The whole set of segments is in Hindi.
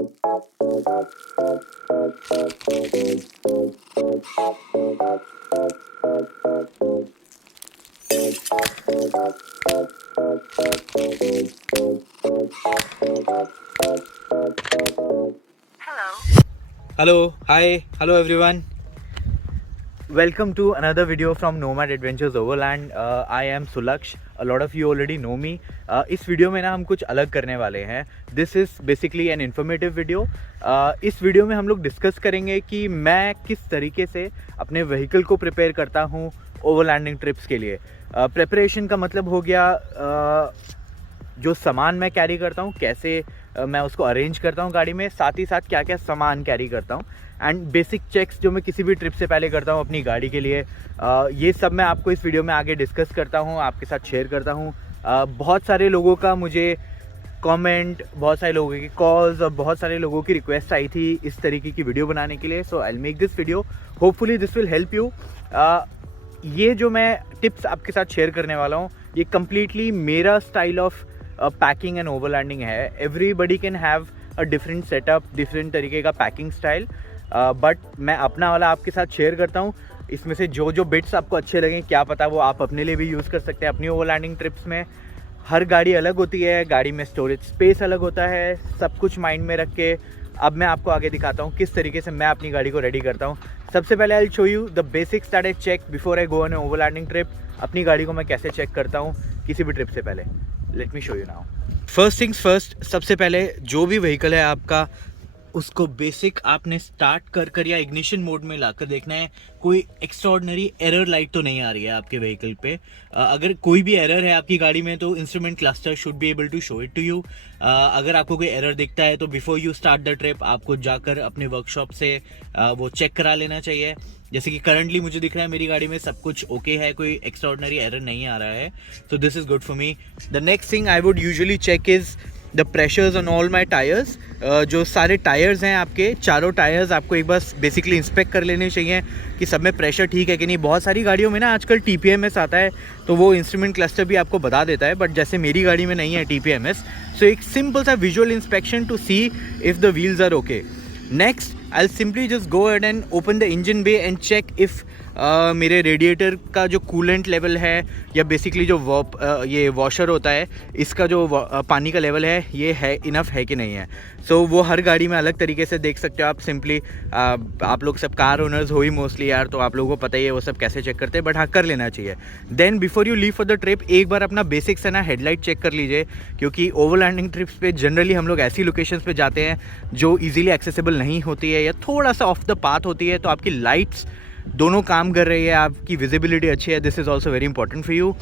Hello, hi, hello everyone. Welcome to another video from Nomad Adventures Overland. I am Sulaksh. A lot of you already know me. इस वीडियो में ना हम कुछ अलग करने वाले हैं. This is basically an informative video. इस वीडियो में हम लोग डिस्कस करेंगे कि मैं किस तरीके से अपने व्हीकल को प्रिपेयर करता हूँ ओवरलैंडिंग ट्रिप्स के लिए. प्रिपरेशन का मतलब हो गया जो सामान मैं कैरी करता हूँ कैसे मैं उसको अरेंज करता हूँ गाड़ी में, साथ ही साथ क्या क्या सामान कैरी करता हूँ एंड बेसिक चेक्स जो मैं किसी भी ट्रिप से पहले करता हूँ अपनी गाड़ी के लिए. ये सब मैं आपको इस वीडियो में आगे डिस्कस करता हूँ, आपके साथ शेयर करता हूँ. बहुत सारे लोगों का मुझे कमेंट, बहुत सारे लोगों की कॉल्स और बहुत सारे लोगों की रिक्वेस्ट आई थी इस तरीके की वीडियो बनाने के लिए. So I will make this video, hopefully this will help you. ये जो मैं टिप्स आपके साथ शेयर करने वाला हूँ ये कम्प्लीटली मेरा style of packing and overlanding है. Everybody can have a different setup, different तरीके का पैकिंग स्टाइल, बट मैं अपना वाला आपके साथ शेयर करता हूँ. इसमें से जो जो बिट्स आपको अच्छे लगें क्या पता वो आप अपने लिए भी यूज़ कर सकते हैं अपनी ओवरलैंडिंग ट्रिप्स में. हर गाड़ी अलग होती है, गाड़ी में स्टोरेज स्पेस अलग होता है, सब कुछ माइंड में रख के अब मैं आपको आगे दिखाता हूँ किस तरीके से मैं अपनी गाड़ी को रेडी करता हूँ. सबसे पहले I will show you the basics that I check before I go on a overlanding trip. अपनी गाड़ी को मैं कैसे चेक करता हूँ किसी भी ट्रिप से पहले. Let me show you now. First things first, सबसे पहले जो भी व्हीकल है आपका उसको बेसिक आपने स्टार्ट कर या इग्निशन मोड में लाकर देखना है कोई एक्स्ट्राऑर्डिनरी एरर लाइट तो नहीं आ रही है आपके व्हीकल पे. अगर कोई भी एरर है आपकी गाड़ी में तो instrument cluster should be able to show it to you. अगर आपको कोई एरर दिखता है तो before you start the trip आपको जाकर अपने वर्कशॉप से वो चेक करा लेना चाहिए. जैसे कि करंटली मुझे दिख रहा है मेरी गाड़ी में सब कुछ ओके है, कोई एक्स्ट्राऑर्डिनरी एरर नहीं आ रहा है. So this is good for me. The next thing I would usually check is the pressures on all my tyres. जो सारे टायर्स हैं आपके, चारों टायर्स आपको एक बार बेसिकली इंस्पेक्ट कर लेने चाहिए कि सब में प्रेशर ठीक है कि नहीं. बहुत सारी गाड़ियों में ना आजकल TPMS आता है तो वो इंस्ट्रूमेंट क्लस्टर भी आपको बता देता है, बट जैसे मेरी गाड़ी में नहीं है TPMS. सो एक सिंपल सा visual inspection to see if the wheels are okay. Next I'll simply just go ahead and open the engine bay and check if मेरे रेडिएटर का जो कूलेंट लेवल है या बेसिकली जो ये वॉशर होता है इसका जो पानी का लेवल है ये है इनफ है कि नहीं है. सो वो हर गाड़ी में अलग तरीके से देख सकते हो आप. सिंपली आप लोग सब कार ओनर्स हो ही मोस्टली यार, तो आप लोगों को पता ही है वो सब कैसे चेक करते हैं, बट हाँ कर लेना चाहिए. Then before you leave for the trip एक बार अपना बेसिक्स है ना हेडलाइट चेक कर लीजिए, क्योंकि ओवरलैंडिंग ट्रिप्स पे जनरली हम लोग ऐसी लोकेशंस पे जाते हैं जो ईजिली एक्सेसिबल नहीं होती है या थोड़ा सा ऑफ द पाथ होती है, तो आपकी लाइट्स दोनों काम कर रही है, आपकी विजिबिलिटी अच्छी है. This is also very important for you.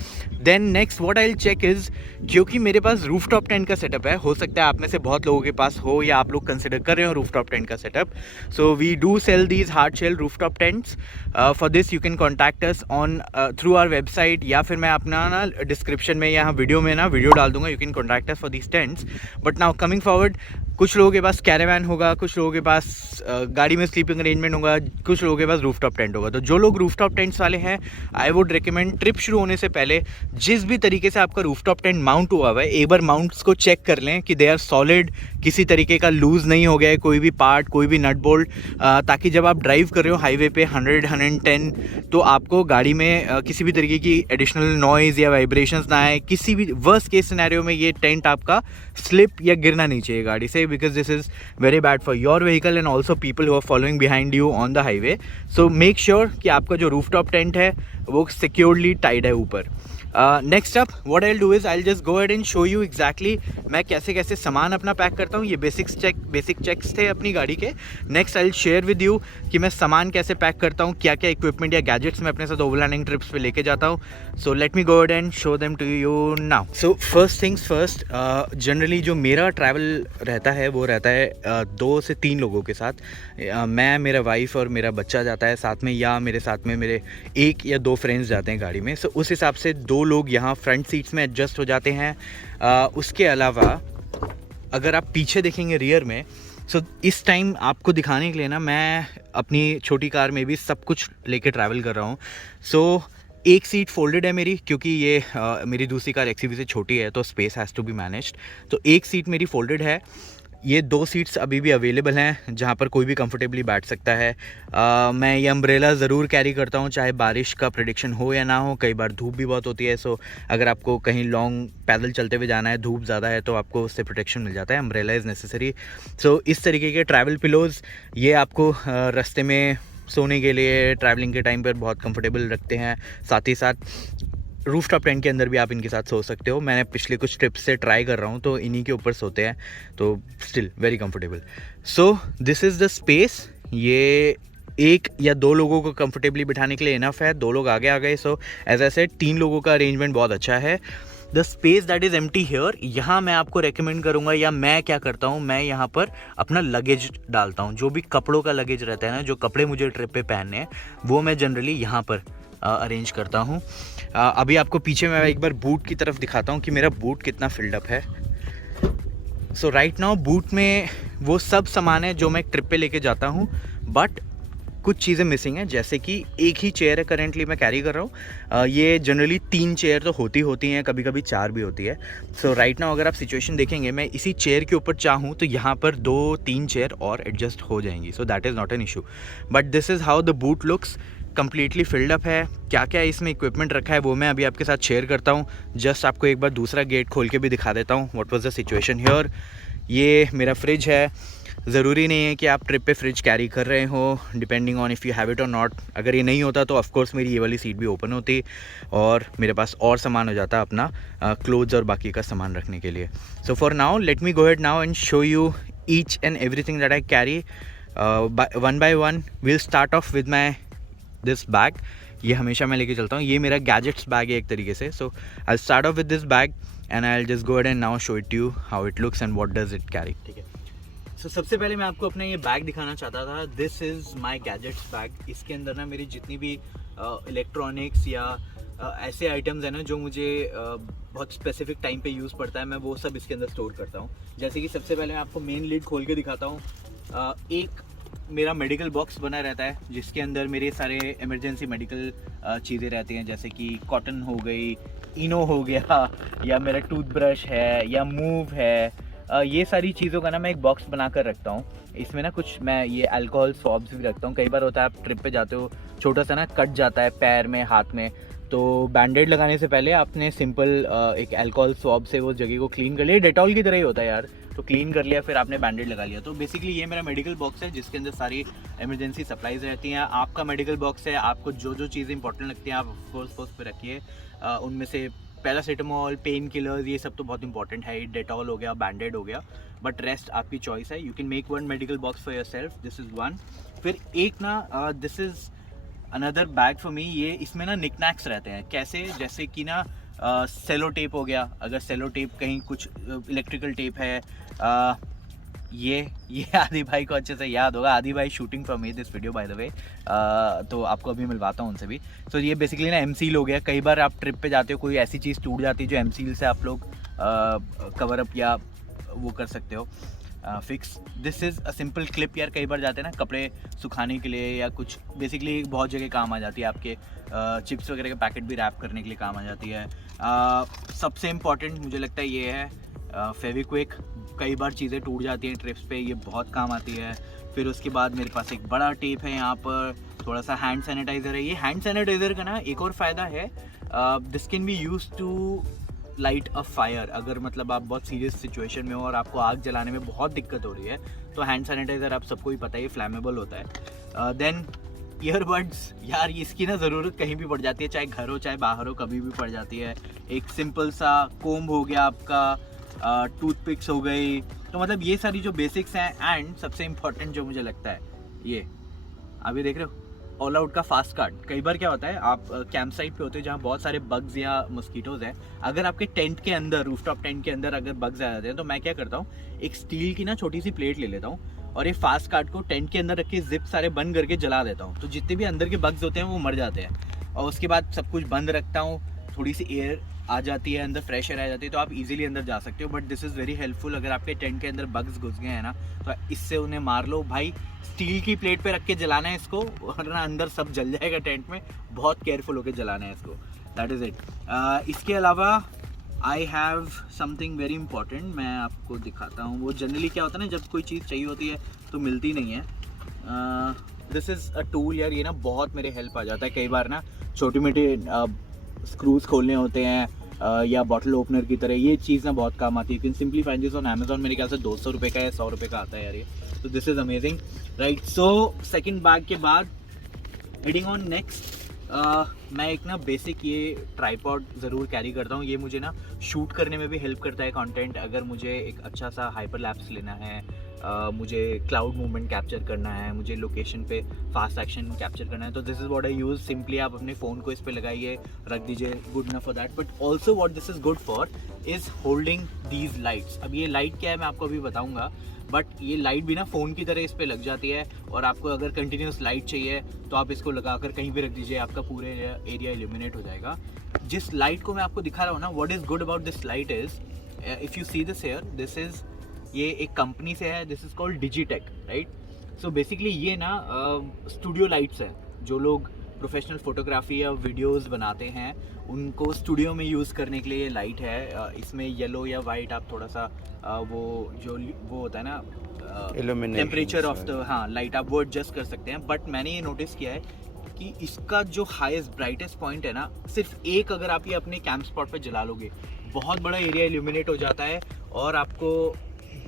Then next what I will check is, क्योंकि मेरे पास रूफटॉप टेंट का सेटअप है, हो सकता है आप में से बहुत लोगों के पास हो या आप लोग कंसिडर कर रहे हो रूफटॉप टेंट का setup. So we do sell these hard shell rooftop tents. For this you can contact us on through our website, या फिर मैं अपना ना डिस्क्रिप्शन में यहाँ वीडियो में ना वीडियो डाल दूंगा. You can contact us for these tents. But now coming forward, कुछ लोगों के पास कैरावैन होगा, कुछ लोगों के पास गाड़ी में स्लीपिंग अरेंजमेंट होगा, कुछ लोगों के पास रूफटॉप टेंट होगा. तो जो लोग रूफटॉप टेंट्स वाले हैं आई वुड रिकमेंड ट्रिप शुरू होने से पहले जिस भी तरीके से आपका रूफटॉप टेंट माउंट हुआ हुआ है एक बार माउंट्स को चेक कर लें कि दे आर सॉलिड, किसी तरीके का लूज़ नहीं हो गया है कोई भी पार्ट, कोई भी नट बोल्ट, ताकि जब आप ड्राइव कर रहे हो हाईवे पे 100-110 तो आपको गाड़ी में किसी भी तरीके की एडिशनल नॉइज़ या वाइब्रेशंस ना आए. किसी भी वर्स्ट केस सिनेरियो में ये टेंट आपका स्लिप या गिरना नहीं चाहिए गाड़ी से, because this is very bad for your vehicle and also people who are following behind you on the highway. So make sure कि आपका जो rooftop टेंट है वो securely tied है ऊपर. Next up what I will do is I will just go ahead and show you exactly मैं कैसे कैसे सामान अपना पैक करता हूँ. ये बेसिक चेक्स थे अपनी गाड़ी के. Next I will share with you कि मैं सामान कैसे पैक करता हूँ, क्या क्या इक्विपमेंट या गैजेट्स मैं अपने साथ ओवरलैंडिंग ट्रिप्स पे लेके जाता हूँ. So let me go ahead and show them to you now. So first things first, generally जो मेरा ट्रैवल रहता है वो रहता है 2 से 3 लोगों के साथ. मैं, मेरा वाइफ और मेरा बच्चा जाता है साथ में, या मेरे साथ में मेरे 1 या 2 फ्रेंड्स जाते हैं गाड़ी में. सो उस हिसाब से 2 लोग यहाँ फ्रंट सीट्स में एडजस्ट हो जाते हैं. उसके अलावा अगर आप पीछे देखेंगे रियर में, सो इस टाइम आपको दिखाने के लिए ना मैं अपनी छोटी कार में भी सब कुछ लेके ट्रैवल कर रहा हूँ. सो एक सीट फोल्डेड है मेरी, क्योंकि ये मेरी दूसरी कार XUV से छोटी है तो space has to be managed. तो एक सीट मेरी फोल्डेड है. ये 2 सीट्स अभी भी अवेलेबल हैं जहाँ पर कोई भी कंफर्टेबली बैठ सकता है। मैं ये अम्ब्रेला ज़रूर कैरी करता हूँ, चाहे बारिश का प्रेडिक्शन हो या ना हो। कई बार धूप भी बहुत होती है, सो अगर आपको कहीं लॉन्ग पैदल चलते हुए जाना है, धूप ज़्यादा है, तो आपको उससे प्रोटेक्शन मिल जाता है। Umbrella is necessary. सो इस तरीके के ट्रैवल पिलोज़ ये आपको रास्ते में सोने के लिए ट्रैवलिंग के टाइम पर बहुत कंफर्टेबल रखते हैं। साथ ही साथ रूफ टॉप टेंट के अंदर भी आप इनके साथ सो सकते हो। मैंने पिछले कुछ ट्रिप्स से ट्राई कर रहा हूँ, तो इन्हीं के ऊपर सोते हैं, तो still very comfortable. So this is the space. ये 1 या 2 लोगों को कंफर्टेबली बिठाने के लिए इनफ है। 2 लोग आगे आ गए, सो एज आई सेड 3 लोगों का अरेंजमेंट बहुत अच्छा है। The space that is empty here, यहाँ मैं आपको रेकमेंड करूँगा, या मैं क्या करता हूँ, मैं यहाँ पर अपना लगेज डालता हूँ। जो भी कपड़ों का लगेज रहता है ना, जो कपड़े मुझे ट्रिप पे पहनने हैं, वो मैं जनरली यहाँ पर अरेंज करता हूँ। अभी आपको पीछे मैं एक बार बूट की तरफ दिखाता हूँ कि मेरा बूट कितना फिल्ड अप है। सो राइट नाउ बूट में वो सब सामान है जो मैं ट्रिप पे लेके जाता हूँ, बट कुछ चीज़ें मिसिंग हैं। जैसे कि एक ही चेयर है करेंटली मैं कैरी कर रहा हूँ। ये जनरली 3 चेयर तो होती हैं, कभी कभी 4 भी होती है। सो राइट नाउ अगर आप सिचुएशन देखेंगे, मैं इसी चेयर के ऊपर चाहूँ तो यहाँ पर 2-3 चेयर और एडजस्ट हो जाएंगी। So that is not an issue, but this is how the boot looks. Completely filled up है। क्या क्या इसमें इक्विपमेंट रखा है वो मैं अभी आपके साथ शेयर करता हूँ। जस्ट आपको एक बार दूसरा गेट खोल के भी दिखा देता हूँ what was the situation here. ये मेरा फ्रिज है। ज़रूरी नहीं है कि आप ट्रिप पे फ्रिज कैरी कर रहे हो, depending on if you have it और नॉट। अगर ये नहीं होता तो ऑफकोर्स मेरी ये वाली सीट भी ओपन होती और मेरे पास और सामान हो जाता अपना क्लोथ्स और बाकी का सामान रखने के लिए। So for now let me go head now and show you each and everything that I carry one by one. Will start off with my this bag. ये हमेशा मैं लेके चलता हूँ, ये मेरा गैजेट्स बैग है एक तरीके से। So I start off with this bag and I just go and now show it you how it looks and what does it carry. ठीक है, सो सबसे पहले मैं आपको अपना ये बैग दिखाना चाहता था। This is my gadgets bag. इसके अंदर ना मेरी जितनी भी इलेक्ट्रॉनिक्स या ऐसे आइटम्स हैं ना जो मुझे बहुत स्पेसिफिक टाइम पे यूज़ पड़ता है, मैं वो सब इसके अंदर स्टोर करता हूँ। जैसे कि सबसे पहले मैं आपको मेन लिड खोल के दिखाता हूँ। एक मेरा मेडिकल बॉक्स बना रहता है जिसके अंदर मेरे सारे इमरजेंसी मेडिकल चीज़ें रहती हैं, जैसे कि कॉटन हो गई, इनो हो गया, या मेरा टूथब्रश है, या मूव है। ये सारी चीज़ों का ना मैं एक बॉक्स बना कर रखता हूँ। इसमें ना कुछ मैं ये अल्कोहल स्वॉब्स भी रखता हूँ। कई बार होता है आप ट्रिप पे जाते हो, छोटा सा ना कट जाता है पैर में, हाथ में, तो बैंडेड लगाने से पहले आपने सिंपल एक अल्कोहल स्वॉब से वो जगह को क्लीन कर लिया। डेटॉल की तरह ही होता है यार, तो क्लीन कर लिया, फिर आपने बैंडेड लगा लिया। तो बेसिकली ये मेरा मेडिकल बॉक्स है जिसके अंदर सारी इमरजेंसी सप्लाईज रहती हैं। आपका मेडिकल बॉक्स है, आपको जो जो चीज़ें इंपॉर्टेंट लगती हैं आप फोर्स पे रखिए। उनमें से पैरासीटामॉल, पेन किलर्स, ये सब तो बहुत इंपॉर्टेंट है। डेटॉल हो गया, बैंडेड हो गया, बट रेस्ट आपकी चॉइस है। You can make one medical box for your self. This is one. फिर एक ना this is another bag for me. ये इसमें ना निकनैक्स रहते हैं। कैसे? जैसे कि ना सेलो टेप हो गया, अगर सेलो टेप कहीं कुछ इलेक्ट्रिकल टेप है। ये आदि भाई को अच्छे से याद होगा, आदि भाई shooting for me this video by the way, तो आपको अभी मिलवाता हूँ उनसे भी। तो ये बेसिकली ना एमसील हो गया। कई बार आप ट्रिप पे जाते हो, कोई ऐसी चीज़ टूट जाती है जो एमसील से आप लोग कवर अप या वो कर सकते हो fix. This is a simple clip. यार कई बार जाते हैं ना कपड़े सुखाने के लिए या कुछ, बेसिकली बहुत जगह काम आ जाती है। आपके चिप्स वगैरह के पैकेट भी रैप करने के लिए काम आ जाती है। सबसे इम्पॉर्टेंट मुझे लगता है ये है फेविक्विक। कई बार चीज़ें टूट जाती हैं ट्रिप्स पे, ये बहुत काम आती है। फिर उसके बाद मेरे पास एक बड़ा टेप है यहाँ पर, थोड़ा सा हैंड सैनिटाइज़र है। ये हैंड सैनिटाइज़र का ना एक और फ़ायदा है, this can be use to light a fire. अगर मतलब आप बहुत सीरियस सिचुएशन में हो और आपको आग जलाने में बहुत दिक्कत हो रही है, तो हैंड सैनिटाइज़र आप सबको ही पता है फ्लैमेबल होता है। देन ईयरबड्स, यार इसकी ना ज़रूरत कहीं भी पड़ जाती है, चाहे घर हो चाहे बाहर हो, कभी भी पड़ जाती है। एक सिंपल सा कोम्ब हो गया आपका, टूथपिक्स हो गई, तो मतलब ये सारी जो बेसिक्स हैं। एंड सबसे इम्पॉर्टेंट जो मुझे लगता है, ये अभी देख रहे हो ऑल आउट का फास्ट कार्ड। कई बार क्या होता है, आप कैंप साइट पे होते हो जहाँ बहुत सारे बग्स या मस्कीटोज हैं। अगर आपके टेंट के अंदर, रूफटॉप टेंट के अंदर अगर बग्स आ जाते हैं, तो मैं क्या करता हूँ, एक स्टील की ना छोटी सी प्लेट ले लेता हूँ और ये फास्ट कार्ड को टेंट के अंदर रख के जिप सारे बंद करके जला देता हूँ। तो जितने भी अंदर के बग्स होते हैं वो मर जाते हैं। और उसके बाद सब कुछ बंद रखता हूँ, थोड़ी सी एयर आ जाती है अंदर, फ्रेश एयर आ जाती है, तो आप इजीली अंदर जा सकते हो। But this is very helpful. अगर आपके टेंट के अंदर बग्स घुस गए हैं ना, तो इससे उन्हें मार लो भाई। स्टील की प्लेट पे रख के जलाना है इसको, वरना अंदर सब जल जाएगा टेंट में। बहुत केयरफुल होकर जलाना है इसको। That is it. इसके अलावा I have something very important, मैं आपको दिखाता हूँ। वो जनरली क्या होता है ना, जब कोई चीज़ चाहिए होती है तो मिलती नहीं है। दिस इज़ अ टूल यार, ये ना बहुत मेरे हेल्प आ जाता है कई बार ना, छोटी मोटी स्क्रूज खोलने होते हैं या बॉटल ओपनर की तरह, ये चीज़ ना बहुत काम आती है। You can simply find this on Amazon, मेरे ख्याल से 200 रुपये का या 100 रुपये का आता है यार ये। तो this is amazing, right. So second bag के बाद हेडिंग ऑन नेक्स्ट, मैं एक ना बेसिक ये ट्राईपॉड ज़रूर कैरी करता हूँ। ये मुझे ना शूट करने में भी हेल्प करता है कंटेंट। अगर मुझे एक अच्छा सा हाइपरलैप्स लेना है, मुझे क्लाउड मूवमेंट कैप्चर करना है, मुझे लोकेशन पे फास्ट एक्शन कैप्चर करना है, तो this is what I use. Simply आप अपने फ़ोन को इस पे लगाइए, रख दीजिए, good enough for that. But also what this is good for is holding these lights. अब ये लाइट क्या है मैं आपको अभी बताऊँगा, बट ये लाइट भी ना फ़ोन की तरह इस पर लग जाती है, और आपको अगर कंटिन्यूस लाइट चाहिए तो आप इसको लगाकर कहीं भी रख दीजिए, आपका पूरे एरिया इल्यूमिनेट हो जाएगा। जिस लाइट को मैं आपको दिखा रहा हूँ ना, what is good about this light is, if you see this here, this is, ये एक कंपनी से है, this is called Digitek, right. So basically ये ना स्टूडियो लाइट्स है। जो लोग प्रोफेशनल फोटोग्राफी या वीडियोस बनाते हैं उनको स्टूडियो में यूज़ करने के लिए ये लाइट है। इसमें येलो या वाइट आप थोड़ा सा वो होता है ना टेम्परेचर ऑफ द लाइट, आप वो एडजस्ट कर सकते हैं। बट मैंने ये नोटिस किया है कि इसका जो हाईएस्ट ब्राइटेस्ट पॉइंट है ना, सिर्फ एक अगर आप ये अपने कैंप स्पॉट पे जला लोगे, बहुत बड़ा एरिया इल्यूमिनेट हो जाता है और आपको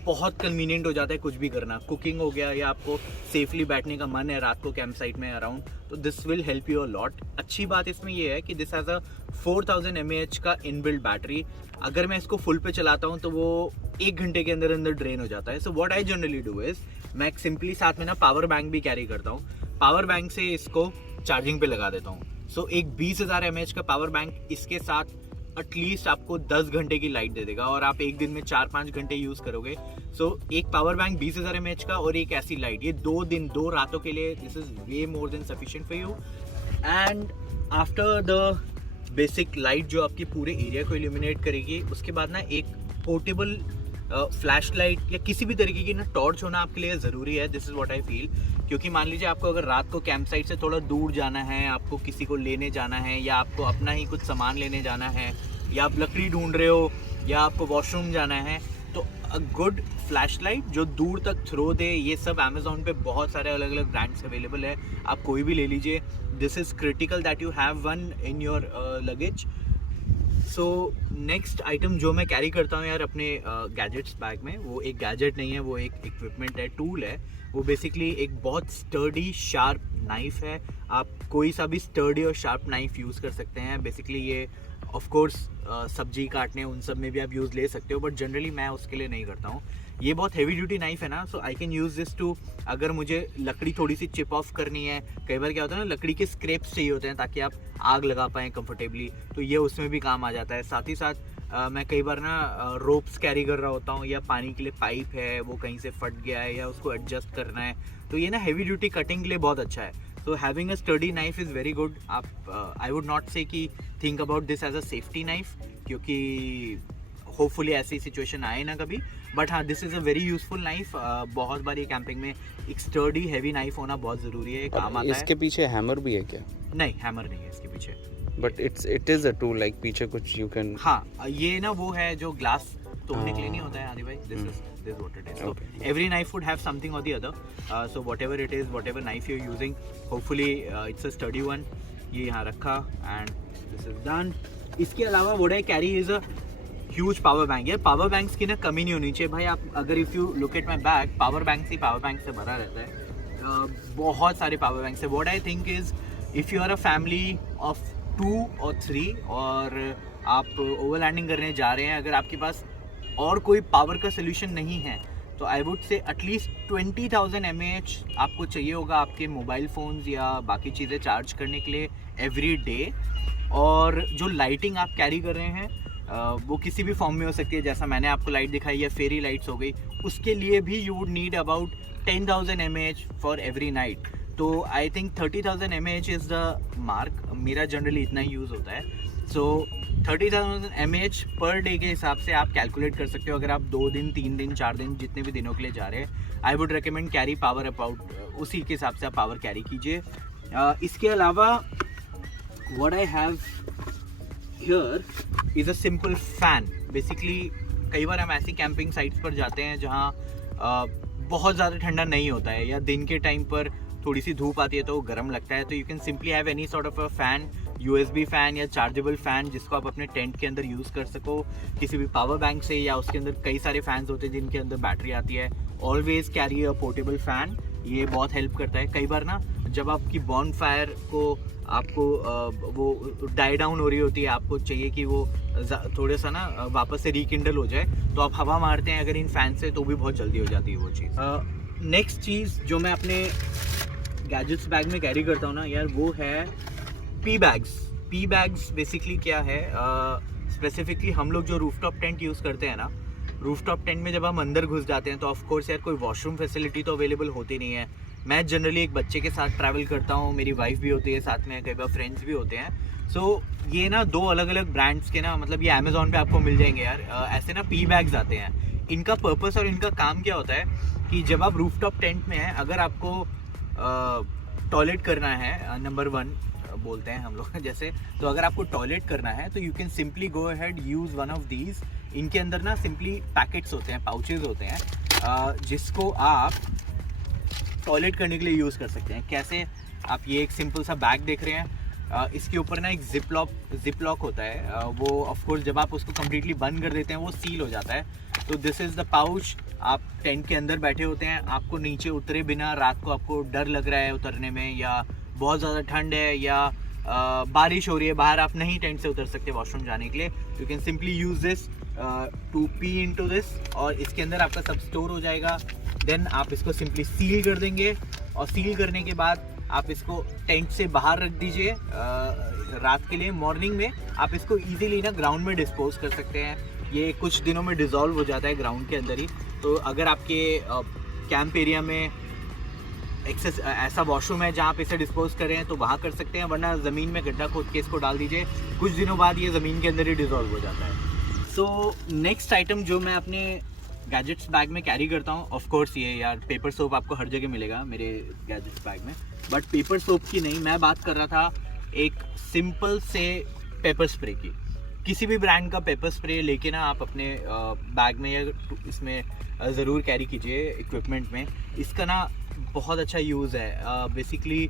बहुत कन्वीनियंट हो जाता है कुछ भी करना। कुकिंग हो गया या आपको सेफली बैठने का मन है रात को कैंप साइट में अराउंड, तो this will help you a lot. अच्छी बात इसमें ये है कि दिस हैज़ अ 4000 mAh का इनबिल्ट बैटरी। अगर मैं इसको फुल पे चलाता हूँ तो वो 1 घंटे के अंदर अंदर ड्रेन हो जाता है। So what I generally do is, मैं सिंपली साथ में ना पावर बैंक भी कैरी करता हूँ। पावर बैंक से इसको चार्जिंग पे लगा देता हूँ। सो एक 20,000 mAh का पावर बैंक इसके साथ एटलीस्ट आपको 10 घंटे की लाइट दे देगा, और आप एक दिन में 4-5 घंटे यूज़ करोगे। सो एक पावर बैंक 20,000 mAh का और एक ऐसी लाइट, ये 2 दिन 2 रातों के लिए this is way more than sufficient for you. And after the basic light जो आपके पूरे एरिया को इल्यूमिनेट करेगी, उसके बाद ना एक पोर्टेबल फ्लैश लाइट या किसी भी तरीके की ना टॉर्च होना आपके लिए ज़रूरी है। This is what I feel. क्योंकि मान लीजिए आपको अगर रात को कैंप साइट से थोड़ा दूर जाना है, आपको किसी को लेने जाना है, या आपको अपना ही कुछ सामान लेने जाना है, या आप लकड़ी ढूंढ रहे हो, या आपको वॉशरूम जाना है, तो अ गुड फ्लैश लाइट जो दूर तक थ्रो दे, ये सब अमेजोन पे बहुत सारे अलग अलग ब्रांड्स अवेलेबल है, आप कोई भी ले लीजिए। This is critical that you have one in your luggage. So next item जो मैं कैरी करता हूँ यार अपने गैजेट्स बैग में, वो एक गैजेट नहीं है, वो एक इक्विपमेंट है, टूल है। वो बेसिकली एक बहुत स्टर्डी शार्प नाइफ है। आप कोई सा भी स्टर्डी और शार्प नाइफ यूज़ कर सकते हैं। बेसिकली ये ऑफ कोर्स सब्जी काटने उन सब में भी आप यूज़ ले सकते हो, बट जनरली मैं उसके लिए नहीं करता हूँ। ये बहुत हैवी ड्यूटी नाइफ है ना, so I can use this too, अगर मुझे लकड़ी थोड़ी सी चिप ऑफ करनी है, कई बार क्या होता है ना, लकड़ी के स्क्रैप्स चाहिए होते हैं ताकि आप आग लगा पाएँ कंफर्टेबली, तो ये उसमें भी काम आ जाता है। साथ ही साथ मैं कई बार ना रोप्स कैरी कर रहा होता हूँ, या पानी के लिए पाइप है वो कहीं से फट गया है या उसको एडजस्ट करना है, तो ये ना हैवी ड्यूटी कटिंग के लिए बहुत अच्छा है। तो having a study knife is very good. आप आई वुड नॉट से कि think about this as a safety knife, क्योंकि होपफुली ऐसी सिचुएशन आए ना कभी, बट हाँ this is a very useful knife. बहुत बार ये कैंपिंग में एक स्टर्डी हैवी नाइफ होना बहुत ज़रूरी है, काम आता है। इसके पीछे हैमर भी है क्या? नहीं, हैमर नहीं है इसके पीछे, but it is a tool, like पीछे कुछ यू कैन, हाँ ये ना वो है जो ग्लास तोड़ने के लिए नहीं होता है आदि भाई, this is what it is. Okay. So every knife would have something or the other. So whatever it is, whatever knife you're using, hopefully it's a sturdy one. ये यहाँ रखा and this is done. इसके अलावा what I carry is a huge power bank. यार पावर बैंक्स की ना कमी नहीं होनी चाहिए भाई। आप अगर if you look at my bag, power bank से भरा रहता है। बहुत सारे पावर बैंक है। what I think is if you are a family of 2 or 3 और आप ओवरलैंडिंग करने जा रहे हैं, अगर आपके पास और कोई पावर का सोल्यूशन नहीं है, तो I would say at least 20,000 mAh आपको चाहिए होगा आपके मोबाइल फ़ोन्स या बाकी चीज़ें चार्ज करने के लिए एवरी डे। और जो लाइटिंग आप कैरी कर रहे हैं वो किसी भी फॉर्म में हो सकती है, जैसा मैंने आपको लाइट दिखाई या फेरी लाइट्स हो गई, उसके लिए भी you would need about 10,000 mAh for every night. तो I think 30,000 mAh is the mark. मेरा जनरली इतना ही यूज़ होता है। सो 30,000 mAh पर डे के हिसाब से आप कैलकुलेट कर सकते हो। अगर आप 2 दिन 3 दिन 4 दिन जितने भी दिनों के लिए जा रहे हैं, I would recommend carry power about उसी के हिसाब से आप पावर कैरी कीजिए। इसके अलावा what I have here is a simple fan. Basically कई बार हम ऐसी कैंपिंग साइट्स पर जाते हैं जहाँ बहुत ज़्यादा ठंडा नहीं होता है, या दिन के टाइम पर थोड़ी सी धूप आती है तो गर्म लगता है, तो you can simply have any sort of a fan, USB fan या चार्जेबल फैन, जिसको आप अपने टेंट के अंदर यूज़ कर सको किसी भी पावर बैंक से, या उसके अंदर कई सारे फैंस होते हैं जिनके अंदर बैटरी आती है। Always carry a portable fan, ये बहुत हेल्प करता है। कई बार ना जब आपकी बॉन फायर को आपको वो डाई डाउन हो रही होती है, आपको चाहिए कि वो थोड़ा सा ना वापस से रिकिंडल हो जाए, तो आप हवा मारते हैं अगर इन फैन से, तो भी बहुत जल्दी हो जाती है वो चीज़। नेक्स्ट चीज़ जो मैं अपने गैजेट्स बैग में कैरी करता हूँ ना यार, वो है P bags. P bags basically क्या है, स्पेसिफिकली हम लोग जो रूफटॉप टेंट यूज़ करते हैं ना, रूफटॉप टेंट में जब हम अंदर घुस जाते हैं तो ऑफ कोर्स यार कोई वॉशरूम फैसिलिटी तो अवेलेबल होती नहीं है। मैं जनरली एक बच्चे के साथ ट्रैवल करता हूँ, मेरी वाइफ भी होती है साथ में, कई बार फ्रेंड्स भी होते हैं। सो ये ना दो अलग अलग ब्रांड्स के ना, मतलब ये अमेजोन पे आपको मिल जाएंगे यार, ऐसे ना पी बैग्स आते हैं। इनका पर्पस और इनका काम क्या होता है कि जब आप रूफटॉप टेंट में हैं, अगर आपको टॉयलेट करना है, नंबर 1 बोलते हैं हम लोग जैसे, तो अगर आपको टॉयलेट करना है तो you can simply go ahead use one of these. इनके अंदर ना सिंपली पैकेट्स होते हैं, पाउचेज होते हैं, जिसको आप टॉयलेट करने के लिए यूज़ कर सकते हैं। कैसे, आप ये एक सिंपल सा बैग देख रहे हैं, इसके ऊपर ना एक जिप लॉक होता है, वो ऑफ कोर्स जब आप उसको कम्प्लीटली बंद कर देते हैं वो सील हो जाता है। तो दिस इज़ द पाउच। आप टेंट के अंदर बैठे होते हैं, आपको नीचे उतरे बिना, रात को आपको डर लग रहा है उतरने में, या बहुत ज़्यादा ठंड है, या बारिश हो रही है बाहर, आप नहीं टेंट से उतर सकते वॉशरूम जाने के लिए, you can simply use this to pee into this, और इसके अंदर आपका सब स्टोर हो जाएगा। देन आप इसको सिंपली सील कर देंगे, और सील करने के बाद आप इसको टेंट से बाहर रख दीजिए रात के लिए। मॉर्निंग में आप इसको इजीली ना ग्राउंड में डिस्पोज कर सकते हैं, ये कुछ दिनों में डिज़ोल्व हो जाता है ग्राउंड के अंदर ही। तो अगर आपके कैंप एरिया में ऐसा वॉशरूम है जहाँ आप इसे डिस्पोज करें तो वहाँ कर सकते हैं, वरना ज़मीन में गड्ढा खोद के इसको डाल दीजिए, कुछ दिनों बाद ये ज़मीन के अंदर ही डिज़ोल्व हो जाता है। सो नेक्स्ट आइटम जो मैं अपने गैजेट्स बैग में कैरी करता हूँ, ऑफ कोर्स ये यार पेपर सोप आपको हर जगह मिलेगा मेरे गैजेट्स बैग में, बट पेपर सोप की नहीं, मैं बात कर रहा था एक सिंपल से पेपर स्प्रे की। किसी भी ब्रांड का पेपर स्प्रे लेके ना आप अपने बैग में या इसमें ज़रूर कैरी कीजिए इक्विपमेंट में। इसका ना बहुत अच्छा यूज़ है। बेसिकली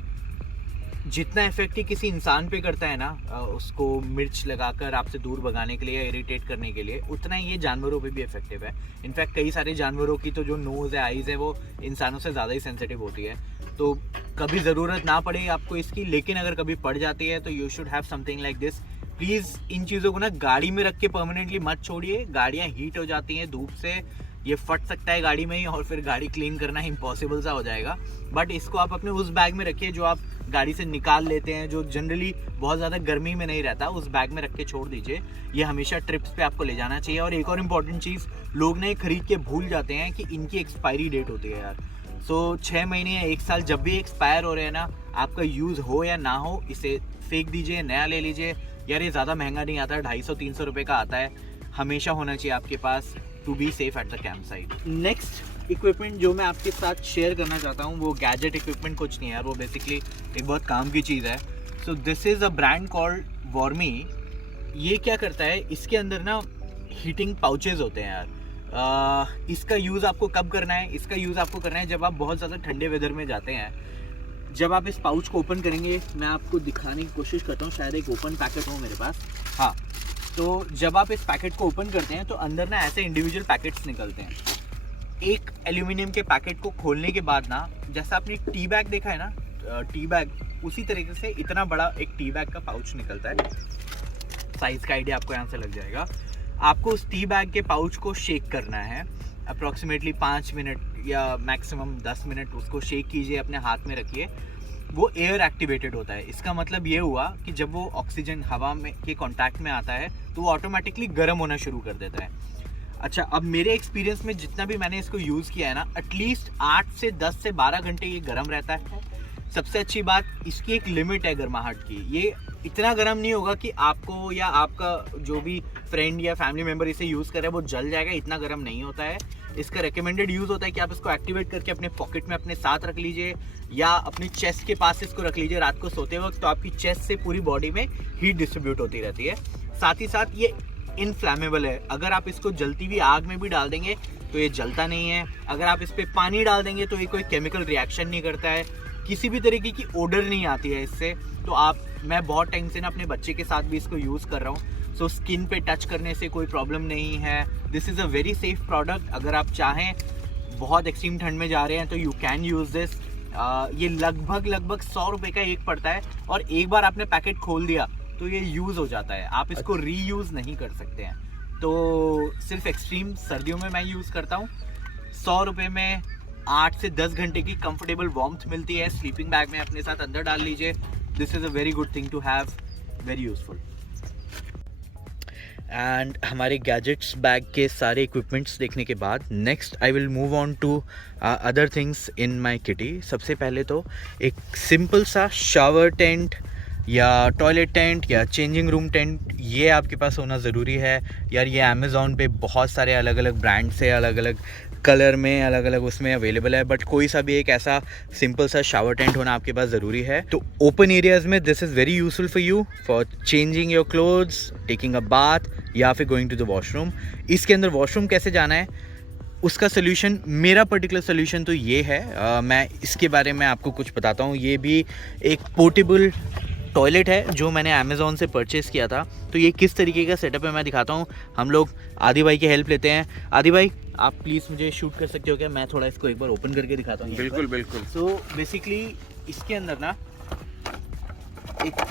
जितना इफेक्ट ही किसी इंसान पे करता है ना, उसको मिर्च लगाकर आपसे दूर भगाने के लिए या इरिटेट करने के लिए, उतना ही ये जानवरों पे भी इफेक्टिव है। इनफैक्ट कई सारे जानवरों की तो जो नोज़ है, आइज़ है, वो इंसानों से ज़्यादा ही सेंसिटिव होती है। तो कभी ज़रूरत ना पड़े आपको इसकी, लेकिन अगर कभी पड़ जाती है तो you should have something like this. Please इन चीज़ों को ना गाड़ी में रख के परमानेंटली मत छोड़िए, गाड़ियाँ हीट हो जाती हैं धूप से, ये फट सकता है गाड़ी में ही, और फिर गाड़ी क्लीन करना इम्पॉसिबल सा हो जाएगा। बट इसको आप अपने उस बैग में रखिए जो आप गाड़ी से निकाल लेते हैं, जो जनरली बहुत ज़्यादा गर्मी में नहीं रहता, उस बैग में रख के छोड़ दीजिए। ये हमेशा ट्रिप्स पे आपको ले जाना चाहिए। और एक और इम्पॉर्टेंट चीज़, लोग ना ये खरीद के भूल जाते हैं कि इनकी एक्सपायरी डेट होती है यार। सो 6 महीने या 1 साल जब भी एक्सपायर हो रहे हैं ना, आपका यूज़ हो या ना हो, इसे फेंक दीजिए, नया ले लीजिए। यार ये ज़्यादा महंगा नहीं आता, 250-300 रुपये का आता है, हमेशा होना चाहिए आपके पास to be safe at the camp site. Next equipment जो मैं आपके साथ शेयर करना चाहता हूँ, वो गैजेट इक्विपमेंट कुछ नहीं है यार, वो बेसिकली एक बहुत काम की चीज़ है। So this is a brand called Warmy. ये क्या करता है, इसके अंदर ना हीटिंग पाउचेज होते हैं यार। इसका यूज़ आपको कब करना है, इसका यूज़ आपको करना है जब आप बहुत ज़्यादा ठंडे वेदर में जाते हैं। जब आप इस पाउच को ओपन करेंगे, मैं आपको दिखाने की कोशिश करता हूँ, शायद एक ओपन पैकेट हो मेरे पास। हाँ, तो जब आप इस पैकेट को ओपन करते हैं तो अंदर ना ऐसे इंडिविजुअल पैकेट्स निकलते हैं। एक एल्यूमिनियम के पैकेट को खोलने के बाद ना, जैसा आपने टी बैग देखा है ना, टी बैग, उसी तरीके से इतना बड़ा एक टी बैग का पाउच निकलता है। साइज़ का आइडिया आपको यहाँ से लग जाएगा। आपको उस टी बैग के पाउच को शेक करना है अप्रॉक्सीमेटली 5 मिनट या मैक्सिमम 10 मिनट। उसको शेक कीजिए, अपने हाथ में रखिए, वो एयर एक्टिवेटेड होता है। इसका मतलब ये हुआ कि जब वो ऑक्सीजन हवा में के कांटेक्ट में आता है तो वो ऑटोमेटिकली गर्म होना शुरू कर देता है। अच्छा, अब मेरे एक्सपीरियंस में जितना भी मैंने इसको यूज़ किया है ना, एटलीस्ट 8 से 10 से 12 घंटे ये गर्म रहता है। सबसे अच्छी बात, इसकी एक लिमिट है गर्माहट की। ये इतना गर्म नहीं होगा कि आपको या आपका जो भी फ्रेंड या फैमिली मेम्बर इसे यूज़ कर रहा है वो जल जाएगा, इतना गर्म नहीं होता है। इसका रिकमेंडेड यूज़ होता है कि आप इसको एक्टिवेट करके अपने पॉकेट में अपने साथ रख लीजिए, या अपनी चेस्ट के पास इसको रख लीजिए रात को सोते वक्त, तो आपकी चेस्ट से पूरी बॉडी में हीट डिस्ट्रीब्यूट होती रहती है। साथ ही साथ ये इनफ्लैमेबल है। अगर आप इसको जलती हुई आग में भी डाल देंगे तो ये जलता नहीं है। अगर आप इस पर पानी डाल देंगे तो ये कोई केमिकल रिएक्शन नहीं करता है, किसी भी तरीके की ओडर नहीं आती है इससे। तो मैं बहुत टाइम से ना अपने बच्चे के साथ भी इसको यूज़ कर रहा हूँ। सो स्किन पे टच करने से कोई प्रॉब्लम नहीं है। This is a very safe product. अगर आप चाहें, बहुत एक्सट्रीम ठंड में जा रहे हैं तो यू कैन यूज़ दिस। ये लगभग 100 रुपये का एक पड़ता है, और एक बार आपने पैकेट खोल दिया तो ये यूज़ हो जाता है। आप इसको रीयूज़ नहीं कर सकते हैं। तो सिर्फ एक्सट्रीम सर्दियों में मैं यूज़ करता हूँ। 100 रुपये में 8 से 10 घंटे की कंफर्टेबल वार्मथ मिलती है। स्लीपिंग बैग में अपने साथ अंदर डाल लीजिए। This is a very good thing to have, very useful. And हमारे गैजेट्स बैग के सारे इक्विपमेंट्स देखने के बाद next I will move on to other things in my kitty. सबसे पहले तो एक सिंपल सा शावर टेंट या टॉयलेट टेंट या चेंजिंग रूम टेंट, ये आपके पास होना ज़रूरी है यार। ये अमेज़ॉन पे बहुत सारे अलग अलग ब्रांड से अलग अलग कलर में अलग अलग उसमें अवेलेबल है, बट कोई सा भी एक ऐसा सिंपल सा शावर टेंट होना आपके पास ज़रूरी है। तो ओपन एरियाज़ में this is very useful for you for changing your clothes, taking a bath या फिर गोइंग टू द वॉशरूम। इसके अंदर वॉशरूम कैसे जाना है उसका सोल्यूशन, मेरा पर्टिकुलर सोल्यूशन तो ये है। मैं इसके बारे में आपको कुछ बताता हूँ। ये भी एक पोर्टेबल टॉयलेट है जो मैंने अमेज़ॉन से परचेज़ किया था। तो ये किस तरीके का सेटअप है मैं दिखाता हूँ। हम लोग आदि भाई की हेल्प लेते हैं। आदि भाई, आप प्लीज़ मुझे शूट कर सकते हो क्या? मैं थोड़ा इसको एक बार ओपन करके दिखाता हूँ। बिल्कुल बिल्कुल। सो बेसिकली इसके अंदर ना एक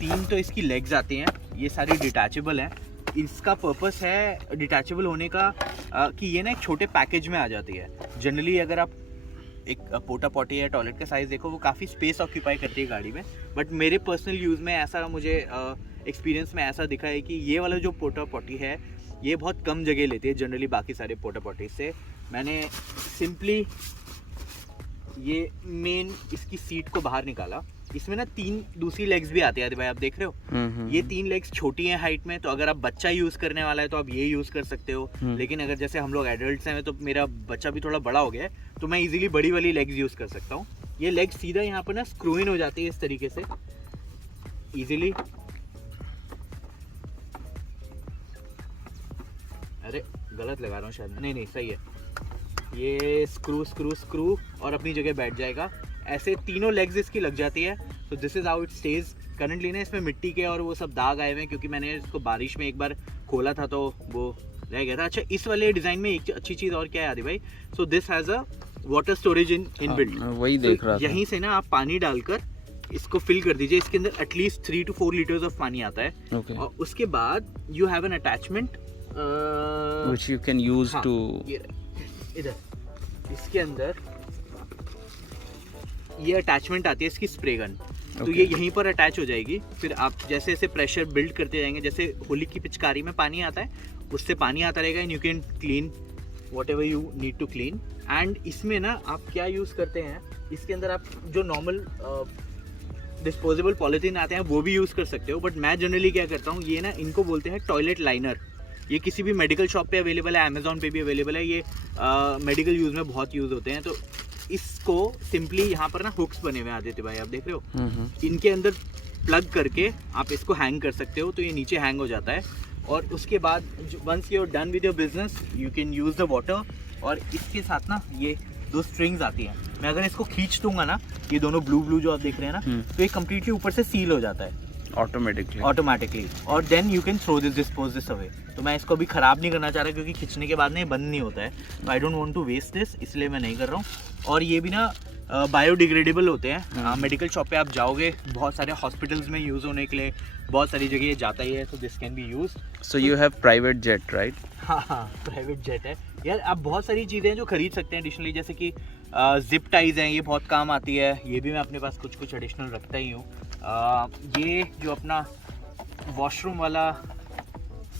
3 तो इसकी लेग्स आती हैं, ये सारी डिटैचेबल हैं। इसका पर्पस है डिटैचेबल होने का कि ये ना एक छोटे पैकेज में आ जाती है। जनरली अगर आप एक पोटा पॉटी या टॉयलेट का साइज़ देखो, वो काफ़ी स्पेस ऑक्यूपाई करती है गाड़ी में। बट मेरे पर्सनल यूज़ में ऐसा, मुझे एक्सपीरियंस में ऐसा दिखा है कि ये वाला जो पोटा पॉटी है ये बहुत कम जगह लेती है जनरली बाकी सारे पोटा पॉटी से। मैंने सिंपली ये मेन इसकी सीट को बाहर निकाला। इसमें ना 3 दूसरी लेग्स भी आती है भाई, आप देख रहे हो। ये 3 लेग्स छोटी हैं हाइट में, तो अगर आप बच्चा यूज करने वाला है तो आप ये यूज कर सकते हो। लेकिन अगर जैसे हम लोग एडल्ट्स हैं, तो मेरा बच्चा भी थोड़ा बड़ा हो गया है, तो मैं इजीली बड़ी वाली लेग्स यूज कर सकता हूँ। ये लेग सीधा यहाँ पर ना स्क्रू इन हो जाती है इस तरीके से इजीली। अरे गलत लगा रहा हूँ शायद, नहीं सही है। ये स्क्रू और अपनी जगह बैठ जाएगा। ऐसे तीनों लेग्स इसकी लग जाती है। तो this is how it stage. Currently ना इसमें मिट्टी के और वो सब दाग आए हुए हैं, क्योंकि मैंने इसको बारिश में एक बार खोला था तो वो रह गया था। अच्छा, इस वाले डिज़ाइन में एक अच्छी चीज़ और क्या है आदि भाई? So this has a water storage in built. वही देख रहा था। यहीं से ना आप पानी डालकर इसको फिल कर दीजिए। इसके अंदर एटलीस्ट 3 to 4 लीटर्स ऑफ पानी आता है। और उसके बाद you have an attachment which you can use to, इधर इसके अंदर ये अटैचमेंट आती है इसकी स्प्रे गन। तो ये यहीं पर अटैच हो जाएगी। फिर आप जैसे जैसे प्रेशर बिल्ड करते जाएंगे, जैसे होली की पिचकारी में पानी आता है उससे पानी आता रहेगा, and you can clean whatever you need to clean. And इसमें ना आप क्या यूज़ करते हैं, इसके अंदर आप जो नॉर्मल डिस्पोजेबल पॉलीथीन आते हैं वो भी यूज़ कर सकते हो। बट मैं जनरली क्या करता हूँ, ये ना इनको बोलते हैं टॉयलेट लाइनर। ये किसी भी मेडिकल शॉप पे अवेलेबल है, अमेज़ॉन पे भी अवेलेबल है। ये मेडिकल यूज़ में बहुत यूज़ होते हैं। तो इसको सिंपली यहाँ पर ना हुक्स बने हुए आदित्य भाई, आप देख रहे हो, इनके अंदर प्लग करके आप इसको हैंग कर सकते हो। तो ये नीचे हैंग हो जाता है, और उसके बाद once you are done with your business you can use the water. और इसके साथ ना ये 2 स्ट्रिंग्स आती हैं। मैं अगर इसको खींच दूंगा ना, ये दोनों ब्लू जो आप देख रहे हैं ना, तो ये कम्प्लीटली ऊपर से सील हो जाता है ऑटोमेटिकली। और then you can throw dispose this away. तो मैं इसको अभी ख़राब नहीं करना चाह रहा, क्योंकि खींचने के बाद ना ये बंद नहीं होता है। तो I don't want to waste this, इसलिए मैं नहीं कर रहा हूँ। और ये भी ना बायोडिग्रेडेबल होते हैं। मेडिकल शॉप पे आप जाओगे, बहुत सारे हॉस्पिटल्स में यूज़ होने के लिए बहुत सारी जगह ये जाता ही है। तो this can be use. So you have private jet, right? हाँ, प्राइवेट जेट है यार। आप बहुत सारी चीज़ें हैं जो खरीद सकते हैं एडिशनली, जैसे कि जिप टाइज हैं, ये बहुत काम आती है। ये भी मैं अपने पास कुछ एडिशनल रखता ही हूँ। ये जो अपना वॉशरूम वाला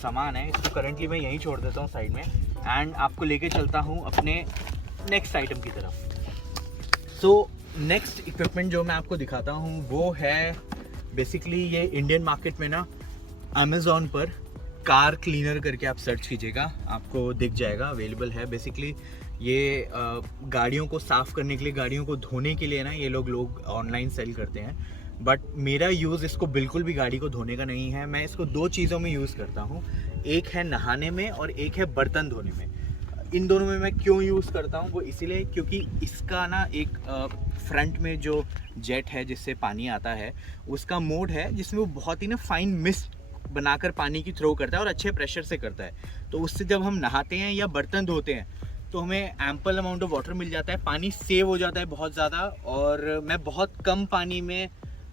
सामान है, इसको करंटली मैं यहीं छोड़ देता हूँ साइड में, एंड आपको लेके चलता हूँ अपने नेक्स्ट आइटम की तरफ। सो नेक्स्ट इक्विपमेंट जो मैं आपको दिखाता हूँ वो है बेसिकली, ये इंडियन मार्केट में ना अमेज़ॉन पर कार क्लीनर करके आप सर्च कीजिएगा, आपको दिख जाएगा, अवेलेबल है। बेसिकली ये गाड़ियों को साफ़ करने के लिए, गाड़ियों को धोने के लिए ना ये लोग ऑनलाइन सेल करते हैं। बट मेरा यूज़ इसको बिल्कुल भी गाड़ी को धोने का नहीं है। मैं इसको दो चीज़ों में यूज़ करता हूँ, एक है नहाने में और एक है बर्तन धोने में। इन दोनों में मैं क्यों यूज़ करता हूँ वो इसीलिए क्योंकि इसका ना एक फ्रंट में जो जेट है जिससे पानी आता है उसका मोड है जिसमें वो बहुत ही ना फाइन मिस्ट बनाकर पानी की थ्रो करता है और अच्छे प्रेशर से करता है। तो उससे जब हम नहाते हैं या बर्तन धोते हैं तो हमें एम्पल अमाउंट ऑफ वाटर मिल जाता है, पानी सेव हो जाता है बहुत ज़्यादा। और मैं बहुत कम पानी में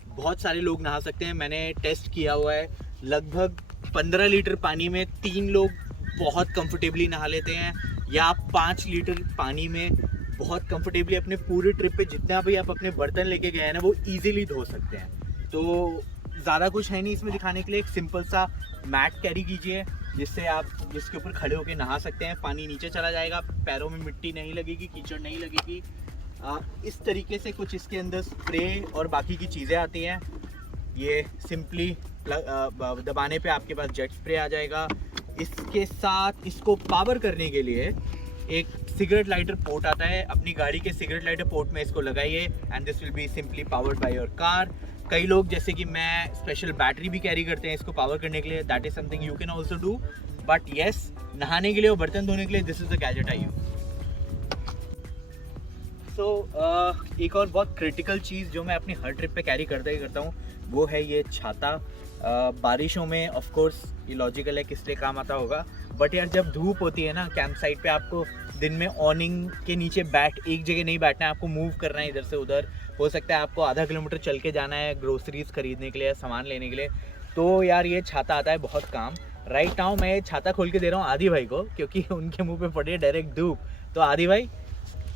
बहुत सारे लोग नहा सकते हैं। मैंने टेस्ट किया हुआ है, लगभग 15 लीटर पानी में 3 लोग बहुत कंफर्टेबली नहा लेते हैं, या आप 5 लीटर पानी में बहुत कंफर्टेबली अपने पूरे ट्रिप पे जितना भी आप अपने बर्तन लेके गए हैं ना वो इजीली धो सकते हैं। तो ज़्यादा कुछ है नहीं इसमें दिखाने के लिए। एक सिंपल सा मैट कैरी कीजिए जिसके ऊपर खड़े होकर नहा सकते हैं। पानी नीचे चला जाएगा, पैरों में मिट्टी नहीं लगेगी, कीचड़ नहीं लगेगी। इस तरीके से कुछ इसके अंदर स्प्रे और बाकी की चीज़ें आती हैं। ये सिंपली दबाने पे आपके पास जेट स्प्रे आ जाएगा। इसके साथ इसको पावर करने के लिए एक सिगरेट लाइटर पोर्ट आता है। अपनी गाड़ी के सिगरेट लाइटर पोर्ट में इसको लगाइए and this will be simply powered by your car. कई लोग जैसे कि मैं स्पेशल बैटरी भी कैरी करते हैं इसको पावर करने के लिए। That is something you can also do, but yes, नहाने के लिए और बर्तन धोने के लिए this is the gadget I use. So एक और बहुत क्रिटिकल चीज़ जो मैं अपनी हर ट्रिप पे कैरी करता ही करता हूँ वो है ये छाता। बारिशों में ऑफ कोर्स ये लॉजिकल है किस लिए काम आता होगा, बट यार जब धूप होती है ना कैंप साइट पे आपको दिन में ऑनिंग के नीचे एक जगह नहीं बैठना है, आपको मूव करना है इधर से उधर। हो सकता है आपको आधा किलोमीटर चल के जाना है ग्रोसरीज खरीदने के लिए, सामान लेने के लिए, तो यार ये छाता आता है बहुत काम। राइट नाउ मैं छाता खोल के दे रहा हूँ आदि भाई को क्योंकि उनके मुंह पे पड़ी है डायरेक्ट धूप। तो आदि भाई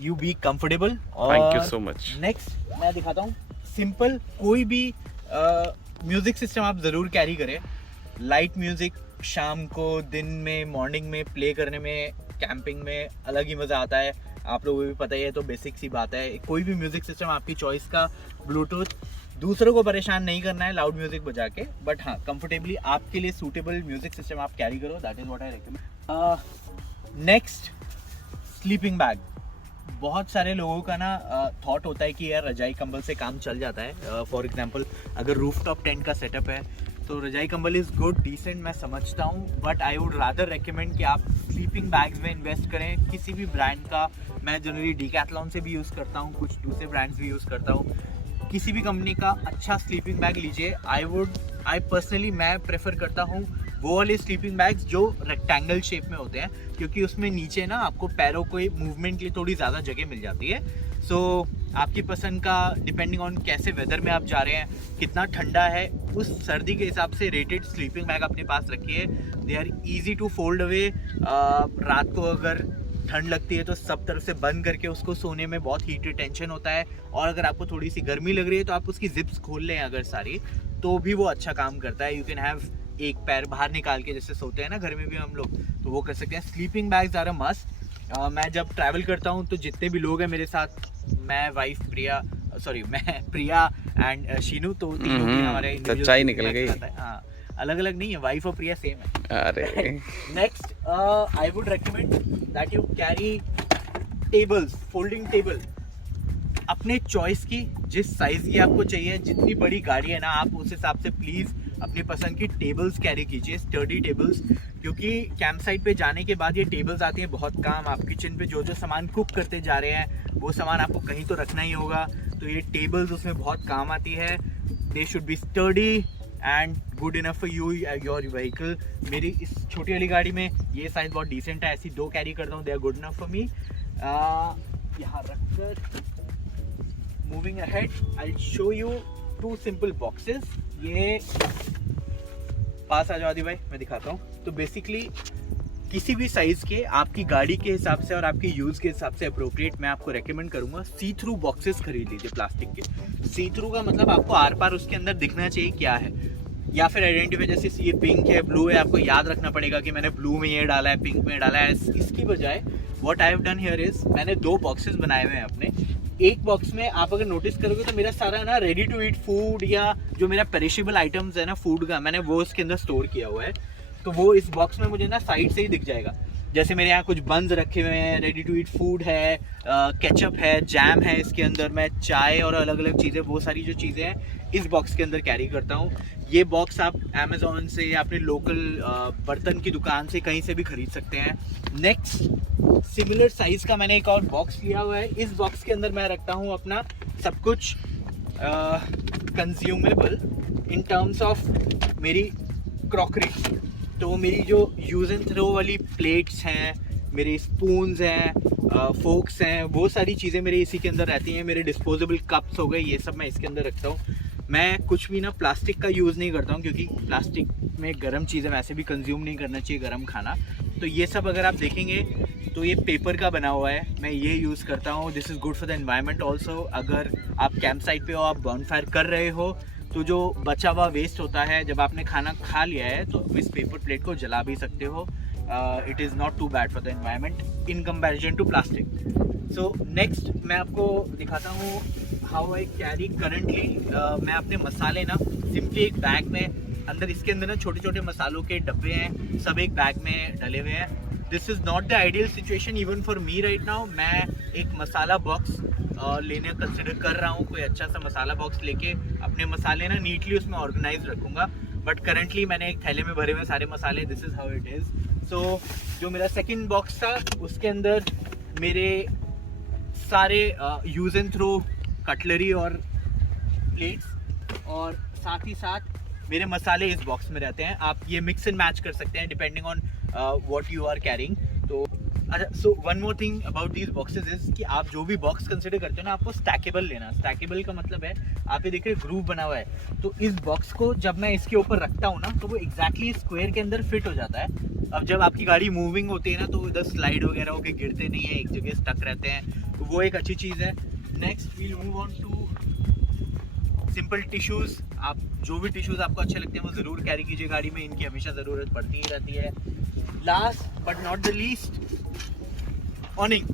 you be comfortable. Thank you so much. Next मैं दिखाता हूँ सिंपल कोई भी म्यूजिक सिस्टम आप ज़रूर कैरी करें। लाइट म्यूजिक शाम को, दिन में, मॉर्निंग में प्ले करने में कैंपिंग में अलग ही मज़ा आता है। आप लोगों को भी पता ही है, तो बेसिक सी बात है। कोई भी म्यूजिक सिस्टम आपकी चॉइस का, ब्लूटूथ, दूसरों को परेशान नहीं करना है लाउड म्यूजिक बजा के, बट हाँ कंफर्टेबली आपके लिए सूटेबल म्यूजिक सिस्टम आप कैरी करो। That is what I recommend. Next, sleeping bag. बहुत सारे लोगों का ना थॉट होता है कि यार रजाई कंबल से काम चल जाता है। फॉर एग्जांपल अगर रूफ टॉप टेंट का सेटअप है तो रजाई कंबल इज़ गुड, डिसेंट, मैं समझता हूँ, but I would rather recommend कि आप स्लीपिंग बैग्स में इन्वेस्ट करें किसी भी ब्रांड का। मैं जनरली डीकैथलॉन से भी यूज़ करता हूँ, कुछ दूसरे ब्रांड्स भी यूज़ करता हूँ। किसी भी कंपनी का अच्छा स्लीपिंग बैग लीजिए। आई पर्सनली मैं प्रेफर करता हूँ वो वाले स्लीपिंग बैग्स जो रेक्टेंगल शेप में होते हैं, क्योंकि उसमें नीचे ना आपको पैरों को मूवमेंट के लिए थोड़ी ज़्यादा जगह मिल जाती है। सो आपकी पसंद का, डिपेंडिंग ऑन कैसे वेदर में आप जा रहे हैं, कितना ठंडा है, उस सर्दी के हिसाब से रेटेड स्लीपिंग बैग अपने पास रखिए। They are easy to fold away. रात को अगर ठंड लगती है तो सब तरफ से बंद करके उसको सोने में बहुत हीट रिटेंशन होता है, और अगर आपको थोड़ी सी गर्मी लग रही है तो आप उसकी जिप्स खोल लें अगर सारी, तो भी वो अच्छा काम करता है। यू कैन हैव एक पैर बाहर निकाल के जैसे सोते हैं ना घर में भी हम लोग, तो वो कर सकते हैं। Sleeping bags are a must. मैं जब ट्रैवल करता हूँ तो जितने भी लोग हैं मेरे साथ, मैं प्रिया एंड शीनू, तो तीनों की हमारे सच्चाई निकल गई। हाँ, अलग अलग नहीं है, वाइफ और प्रिया सेम है। अरे next, I would recommend that you carry tables, folding table अपने चॉइस की, जिस साइज की आपको चाहिए। जितनी बड़ी गाड़ी है ना आप उस हिसाब से प्लीज़ अपनी पसंद की टेबल्स कैरी कीजिए, स्टर्डी टेबल्स, क्योंकि कैंप साइट पे जाने के बाद ये टेबल्स आती हैं बहुत काम। आप किचन पे जो जो सामान कुक करते जा रहे हैं वो सामान आपको कहीं तो रखना ही होगा, तो ये टेबल्स उसमें बहुत काम आती है। They should be sturdy and good enough for you your vehicle. मेरी इस छोटी वाली गाड़ी में ये साइज बहुत डिसेंट है, ऐसी 2 कैरी करता हूँ, they are good enough for me. यहाँ रखकर moving ahead I show you 2 simple boxes. ये पास आ जाओ आदि भाई, मैं दिखाता हूँ। तो बेसिकली किसी भी साइज़ के आपकी गाड़ी के हिसाब से और आपके यूज़ के हिसाब से अप्रोप्रिएट मैं आपको रेकमेंड करूँगा सी थ्रू बॉक्सेस खरीद लीजिए प्लास्टिक के। सी थ्रू का मतलब आपको आर पार उसके अंदर दिखना चाहिए क्या है, या फिर आइडेंटिफाई, जैसे ये पिंक है, ब्लू है, आपको याद रखना पड़ेगा कि मैंने ब्लू में ये डाला है, पिंक में डाला है। इसकी बजाय what I have done here is, मैंने 2 बॉक्सेस बनाए हुए हैं अपने। एक बॉक्स में आप अगर नोटिस करोगे तो मेरा सारा ना रेडी टू ईट फूड या जो मेरा पेरिशेबल आइटम्स है ना फूड का, मैंने वो उसके अंदर स्टोर किया हुआ है। तो वो इस बॉक्स में मुझे ना साइड से ही दिख जाएगा। जैसे मेरे यहाँ कुछ बंस रखे हुए हैं, रेडी टू ईट फूड है, केचप है, जैम है इसके अंदर, मैं चाय और अलग अलग चीज़ें, वो सारी जो चीज़ें हैं इस बॉक्स के अंदर कैरी करता हूँ। ये बॉक्स आप अमेज़ॉन से या अपने लोकल बर्तन की दुकान से कहीं से भी खरीद सकते हैं। नेक्स्ट सिमिलर साइज़ का मैंने एक और बॉक्स लिया हुआ है। इस बॉक्स के अंदर मैं रखता हूँ अपना सब कुछ कंज्यूमेबल इन टर्म्स ऑफ मेरी क्रॉकरी। तो मेरी जो यूज़ एंड थ्रो वाली प्लेट्स हैं, मेरी स्पून्स हैं, फोक्स हैं, वो सारी चीज़ें मेरे इसी के अंदर रहती हैं। मेरे डिस्पोजेबल कप्स हो गए, ये सब मैं इसके अंदर रखता हूँ। मैं कुछ भी ना प्लास्टिक का यूज़ नहीं करता हूँ, क्योंकि प्लास्टिक में गर्म चीज़ें वैसे भी कंज्यूम नहीं करना चाहिए, गर्म खाना। तो ये सब अगर आप देखेंगे तो ये पेपर का बना हुआ है, मैं ये यूज़ करता हूँ। This is good for the environment also. अगर आप कैंप साइट पे हो, आप बॉनफायर कर रहे हो, तो जो बचा हुआ वेस्ट होता है जब आपने खाना खा लिया है तो इस पेपर प्लेट को जला भी सकते हो। It is not too bad for the environment in comparison to plastic. So next मैं आपको दिखाता हूँ हाउ आई कैरी करंटली। मैं अपने मसाले ना सिंपली एक बैग में, अंदर इसके अंदर ना छोटे छोटे मसालों के डब्बे हैं, सब एक बैग में डले हुए हैं। This is not the ideal situation even for me right now. मैं एक मसाला बॉक्स लेने कंसिडर कर रहा हूँ, कोई अच्छा सा मसाला बॉक्स लेके अपने मसाले ना नीटली उसमें ऑर्गेनाइज रखूँगा। बट करंटली मैंने एक थैले में भरे हुए सारे मसाले, this is how it is. So जो मेरा सेकंड बॉक्स था उसके अंदर मेरे सारे यूज़ एंड थ्रो कटलरी और प्लेट्स, और साथ ही साथ मेरे मसाले इस बॉक्स में रहते हैं। आप ये मिक्स एंड मैच कर सकते हैं depending on what you are carrying. तो अच्छा, so one more thing about these boxes is कि आप जो भी बॉक्स कंसिडर करते हो ना, आपको स्टैकेबल लेना। स्टैकेबल का मतलब है आप ये देखिए ग्रूव बना हुआ है, तो इस बॉक्स को जब मैं इसके ऊपर रखता हूँ ना तो वो एग्जैक्टली स्क्वायर के अंदर फिट हो जाता है। अब जब आपकी गाड़ी मूविंग होती है ना तो इधर स्लाइड वगैरह होकर गिरते नहीं है, एक जगह स्टक रहते हैं, तो वो एक अच्छी चीज़ है। Next we'll move on to simple tissues. आप जो भी टिश्यूज़ आपको अच्छे लगते हैं वो ज़रूर कैरी कीजिए गाड़ी में, इनकी हमेशा ज़रूरत पड़ती ही रहती है। Last but not the least, ऑनिंग।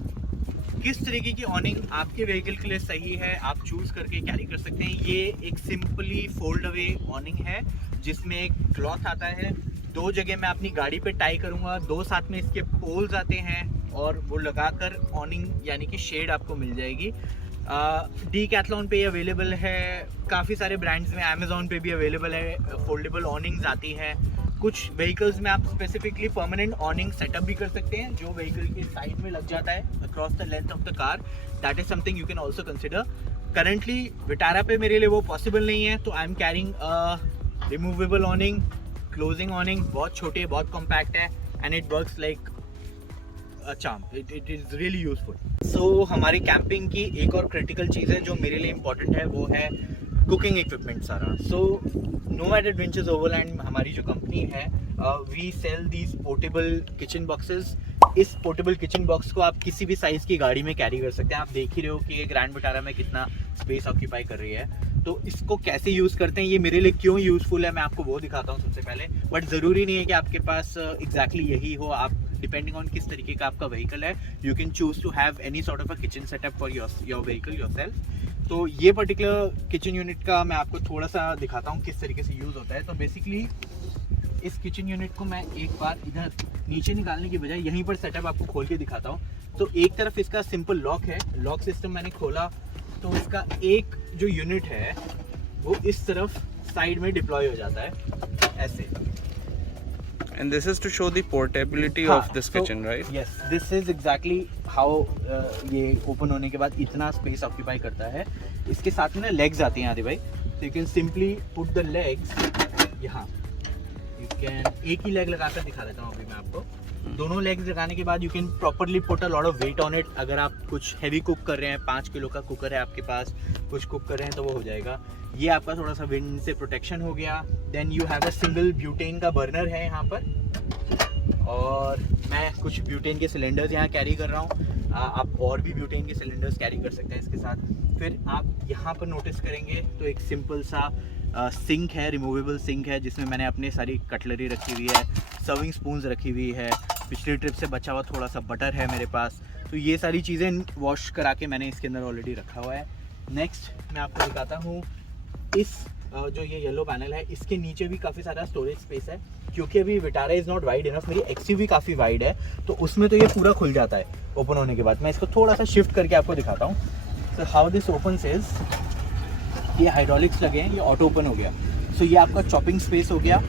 किस तरीके की ऑनिंग आपके व्हीकल के लिए सही है आप चूज़ करके कैरी कर सकते हैं। ये एक सिंपली फोल्ड अवे ऑनिंग है जिसमें एक क्लॉथ आता है, दो जगह मैं अपनी गाड़ी पे टाई करूँगा, दो साथ में इसके पोल्स आते हैं और वो लगाकर ऑनिंग यानी कि शेड आपको मिल जाएगी। डीकैथलॉन पे अवेलेबल है, काफ़ी सारे ब्रांड्स में, अमेज़ॉन पे भी अवेलेबल है, फोल्डेबल ऑनिंग्स आती हैं। कुछ व्हीकल्स में आप स्पेसिफिकली परमानेंट ऑनिंग सेटअप भी कर सकते हैं जो व्हीकल के साइड में लग जाता है across the length of the car. That is something you can also consider. Currently Vitara पे मेरे लिए वो पॉसिबल नहीं है, तो I am carrying removable ऑनिंग, closing ऑनिंग, बहुत छोटे, बहुत कॉम्पैक्ट है and it works like charm. It is really useful. So हमारी कैंपिंग की एक और क्रिटिकल चीज़ है जो मेरे लिए इम्पॉर्टेंट है, वो है कुकिंग इक्विपमेंट सारा। सो नोमैड एडवेंचर्स ओवरलैंड हमारी जो कंपनी है, we sell these portable kitchen boxes. इस पोर्टेबल किचन बॉक्स को आप किसी भी साइज़ की गाड़ी में कैरी कर सकते हैं। आप देख ही रहे हो कि ये ग्रैंड विटारा में कितना स्पेस ऑक्यूपाई कर रही है। तो इसको कैसे यूज़ करते हैं, ये मेरे लिए क्यों यूज़फुल है, मैं आपको वो दिखाता हूँ सबसे पहले। बट ज़रूरी नहीं है कि आपके पास एग्जैक्टली यही हो। आप डिपेंडिंग ऑन किस तरीके का आपका व्हीकल है, you can choose to have any sort of a kitchen setup for your vehicle yourself. तो ये पर्टिकुलर किचन यूनिट का मैं आपको थोड़ा सा दिखाता हूँ किस तरीके से यूज़ होता है। तो बेसिकली इस किचन यूनिट को मैं एक बार इधर नीचे निकालने की बजाय यहीं पर सेटअप आपको खोल के दिखाता हूँ। तो एक तरफ इसका सिंपल लॉक है, लॉक सिस्टम मैंने खोला तो इसका एक जो यूनिट है वो इस तरफ साइड में डिप्लॉय हो जाता है ऐसे। And this is to show the portability of this kitchen, right? Yes, this is exactly how ये ओपन होने के बाद इतना स्पेस ऑक्यूपाई करता है। इसके साथ में ना लेग्स आती हैं आदि भाई, तो you can simply put the legs यहाँ। यू कैन एक ही लेग लगाकर दिखा देता हूँ अभी मैं आपको। दोनों लेग्स लगाने के बाद you can properly put a lot of weight on it. अगर आप कुछ हैवी कुक कर रहे हैं, 5 किलो का कुकर है आपके पास, कुछ कुक कर रहे हैं तो वो हो जाएगा। ये आपका थोड़ा सा विंड से प्रोटेक्शन हो गया। Then you have a single butane का बर्नर है यहाँ पर, और मैं कुछ ब्यूटेन के सिलेंडर्स यहाँ कैरी कर रहा हूँ। आप और भी ब्यूटेन के सिलेंडर्स कैरी कर सकते हैं इसके साथ। फिर आप यहाँ पर नोटिस करेंगे तो एक सिंपल सा सिंक है, रिमूवेबल सिंक है, जिसमें मैंने अपनी सारी कटलरी रखी हुई है, सर्विंग स्पून्स रखी हुई है, पिछली ट्रिप से बचा हुआ थोड़ा सा बटर है मेरे पास। तो ये सारी चीज़ें वॉश करा के मैंने इसके अंदर ऑलरेडी रखा हुआ है। नेक्स्ट मैं आपको दिखाता हूँ इस जो ये येलो पैनल है इसके नीचे भी काफ़ी सारा स्टोरेज स्पेस है, क्योंकि अभी Vitara is not wide enough, मेरी एक्सयूवी काफ़ी वाइड है, तो उसमें तो ये पूरा खुल जाता है ओपन होने के बाद। मैं इसको थोड़ा सा शिफ्ट करके आपको दिखाता हूँ। So how this opens is, ये हाइड्रोलिक्स लगे हैं, ये ऑटो ओपन हो गया। सो ये आपका चॉपिंग स्पेस हो गया।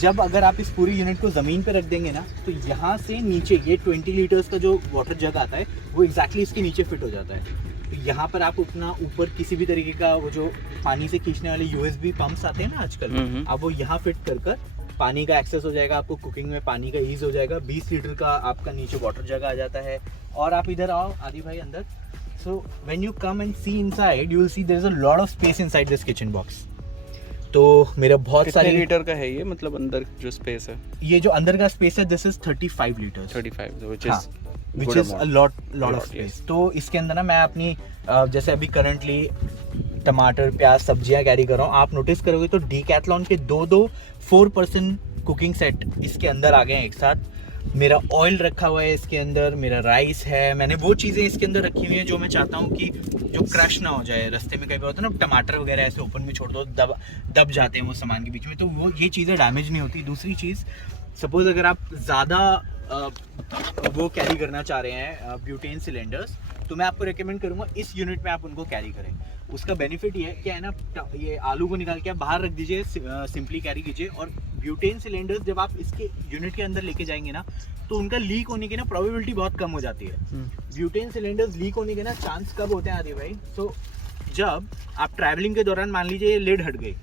जब अगर आप इस पूरी यूनिट को ज़मीन पे रख देंगे ना, तो यहाँ से नीचे ये 20 लीटर्स का जो वाटर जग आता है वो एग्जैक्टली इसके नीचे फिट हो जाता है। तो यहाँ पर आप अपना ऊपर किसी भी तरीके का वो जो पानी से खींचने वाले USB पंप्स आते हैं ना आजकल, आप वो यहाँ फिट कर पानी का एक्सेस हो जाएगा, आपको कुकिंग में पानी का ईज हो जाएगा। 20 लीटर का आपका नीचे वाटर जग आ जाता है। और आप इधर आओ आदि भाई अंदर। So when you come and see inside you will see there is a lot of space inside this kitchen box. तो मेरा बहुत सारे लीटर का है ये, मतलब अंदर जो स्पेस है, ये जो अंदर का स्पेस है this is 35 litres, 35 which is a lot of space। तो इसके अंदर ना मैं अपनी जैसे अभी करंटली टमाटर प्याज सब्जियां कैरी कर रहा हूँ, आप नोटिस करोगे तो डीकैथलॉन के 4 पर्सन कुकिंग सेट इसके अंदर आ गए हैं एक साथ। मेरा ऑयल रखा हुआ है इसके अंदर, मेरा राइस है, मैंने वो चीज़ें इसके अंदर रखी हुई हैं जो मैं चाहता हूँ कि जो क्रश ना हो जाए। रास्ते में कई बार होता है ना, टमाटर वगैरह ऐसे ओपन में छोड़ दो, दब जाते हैं वो सामान के बीच में, तो वो ये चीज़ें डैमेज नहीं होती। दूसरी चीज़, सपोज अगर आप ज़्यादा वो कैरी करना चाह रहे हैं ब्यूटेन सिलेंडर्स, तो मैं आपको रेकमेंड करूँगा इस यूनिट में आप उनको कैरी करें। उसका बेनिफिट ये है क्या है ना, ये आलू को निकाल के आप बाहर रख दीजिए, सिंपली कैरी कीजिए। और ब्यूटेन सिलेंडर्स जब आप इसके यूनिट के अंदर लेके जाएंगे ना, तो उनका लीक होने की ना प्रोबेबिलिटी बहुत कम हो जाती है। ब्यूटेन सिलेंडर्स लीक होने के ना चांस कब होते हैं आदि भाई? सो जब आप ट्रैवलिंग के दौरान मान लीजिए ये लिड हट गई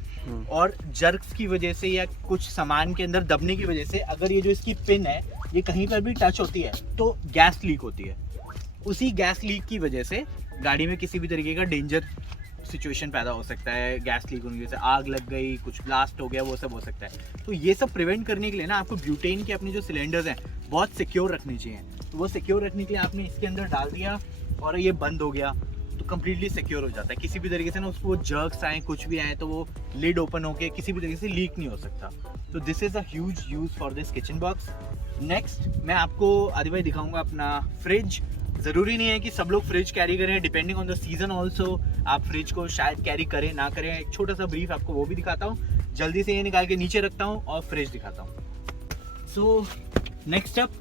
और जर्क्स की वजह से या कुछ सामान के अंदर दबने की वजह से अगर ये जो इसकी पिन है ये कहीं पर भी टच होती है तो गैस लीक होती है। उसी गैस लीक की वजह से गाड़ी में किसी भी तरीके का डेंजर सिचुएशन पैदा हो सकता है। गैस लीक होने की वजह से आग लग गई, कुछ ब्लास्ट हो गया, वो सब हो सकता है। तो ये सब प्रिवेंट करने के लिए ना आपको ब्यूटेन के अपने जो सिलेंडर्स हैं बहुत सिक्योर रखने चाहिए। तो वो सिक्योर रखने के लिए आपने इसके अंदर डाल दिया और ये बंद हो गया तो कम्प्लीटली सिक्योर हो जाता है। किसी भी तरीके से ना उसको जर्क्स आए, कुछ भी आए, तो वो लिड ओपन होके किसी भी तरीके से लीक नहीं हो सकता। तो this is a huge use for this kitchen box. Next मैं आपको आदि भाई दिखाऊंगा अपना फ्रिज। ज़रूरी नहीं है कि सब लोग फ्रिज कैरी करें, depending on the season also आप फ्रिज को शायद कैरी करें ना करें। एक छोटा सा ब्रीफ आपको वो भी दिखाता हूँ। जल्दी से ये निकाल के नीचे रखता हूँ और फ्रिज दिखाता हूँ। So next up,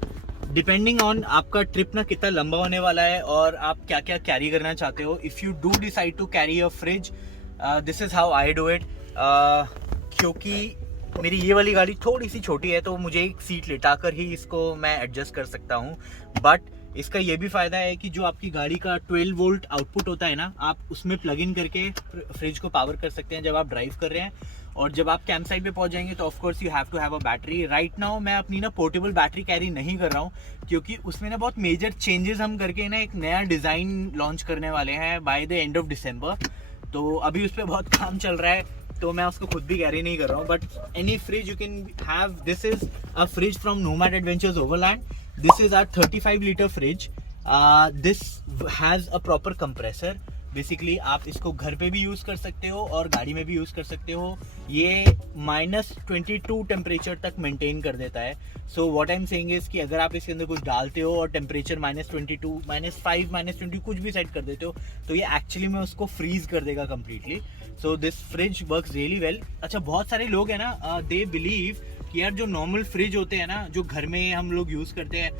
depending on आपका ट्रिप ना कितना लंबा होने वाला है और आप क्या क्या कैरी करना चाहते हो। If you do decide to carry a fridge, this is how I do it. क्योंकि मेरी ये वाली गाड़ी थोड़ी सी छोटी है तो मुझे एक सीट लेटाकर ही इसको मैं एडजस्ट कर सकता हूँ। बट इसका ये भी फ़ायदा है कि जो आपकी गाड़ी का 12 वोल्ट आउटपुट होता है ना, आप उसमें प्लग इन करके फ्रिज को पावर कर सकते हैं जब आप ड्राइव कर रहे हैं। और जब आप कैंप साइट पे पहुंच जाएंगे तो of course you have to have a battery. Right now मैं अपनी ना पोर्टेबल बैटरी कैरी नहीं कर रहा हूँ क्योंकि उसमें ना बहुत मेजर चेंजेस हम करके ना एक नया डिज़ाइन लॉन्च करने वाले हैं by the end of December. तो अभी उस पर बहुत काम चल रहा है तो मैं उसको खुद भी कैरी नहीं कर रहा हूँ। But any fridge you can have. This is a fridge from nomad adventures overland. This is our 35 liter fridge. This has a proper compressor. Basically आप इसको घर पे भी यूज़ कर सकते हो और गाड़ी में भी यूज़ कर सकते हो। ये -22 टेम्परेचर तक मेंटेन कर देता है। So what I am saying is कि अगर आप इसके अंदर कुछ डालते हो और टेम्परेचर -22, -5, -20 कुछ भी सेट कर देते हो तो ये एक्चुअली में उसको फ्रीज कर देगा completely. So this fridge works really well. अच्छा, बहुत सारे लोग हैं ना, दे बिलीव कि यार जो नॉर्मल फ्रिज होते हैं ना जो घर में हम लोग यूज़ करते हैं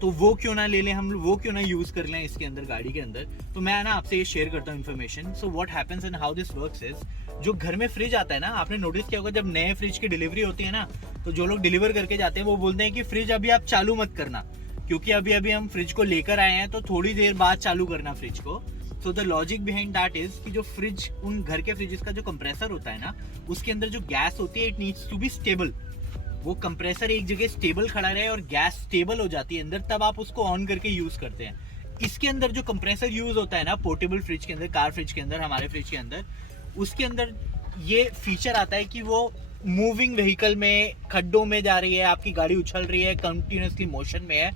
तो वो क्यों ना ले लें हम लोग, वो क्यों ना यूज़ कर लें इसके अंदर गाड़ी के अंदर। तो मैं ना आपसे ये शेयर करता हूँ information. So what happens and how this works is, जो घर में फ्रिज आता है ना, आपने नोटिस किया होगा जब नए फ्रिज की डिलीवरी होती है ना तो जो लोग डिलीवर करके जाते हैं वो बोलते हैं कि फ्रिज अभी आप चालू मत करना क्योंकि अभी अभी हम फ्रिज को लेकर आए हैं तो थोड़ी देर बाद चालू करना फ्रिज को। So the logic behind that is कि जो फ्रिज, उन घर के फ्रिज का जो कंप्रेसर होता है ना उसके अंदर जो गैस होती है it needs to be stable. वो कंप्रेसर एक जगह स्टेबल खड़ा रहे और गैस स्टेबल हो जाती है अंदर, तब आप उसको ऑन करके यूज करते हैं। इसके अंदर जो कंप्रेसर यूज होता है ना पोर्टेबल फ्रिज के अंदर, कार फ्रिज के अंदर, हमारे फ्रिज के अंदर, उसके अंदर ये फीचर आता है कि वो मूविंग व्हीकल में खड्डों में जा रही है, आपकी गाड़ी उछल रही है, कंटिन्यूसली मोशन में है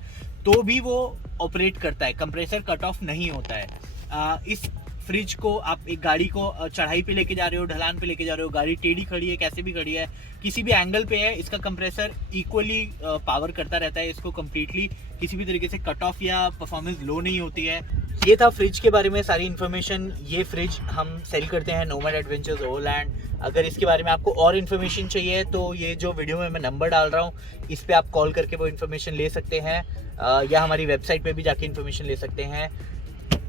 तो भी वो ऑपरेट करता है, कंप्रेसर कट ऑफ नहीं होता है। इस फ्रिज को आप एक गाड़ी को चढ़ाई पे लेके जा रहे हो, ढलान पे लेके जा रहे हो, गाड़ी टेढ़ी खड़ी है, कैसे भी खड़ी है, किसी भी एंगल पे है, इसका कंप्रेसर इक्वली पावर करता रहता है इसको कम्प्लीटली। किसी भी तरीके से कट ऑफ या परफॉर्मेंस लो नहीं होती है। ये था फ्रिज के बारे में सारी इन्फॉर्मेशन। ये फ्रिज हम सेल करते हैं नोमैड एडवेंचर्स ओवरलैंड। अगर इसके बारे में आपको और इन्फॉर्मेशन चाहिए तो ये जो वीडियो में मैं नंबर डाल रहा हूँ इस पे आप कॉल करके वो इन्फॉर्मेशन ले सकते हैं, या हमारी वेबसाइट पे भी जाके इन्फॉर्मेशन ले सकते हैं।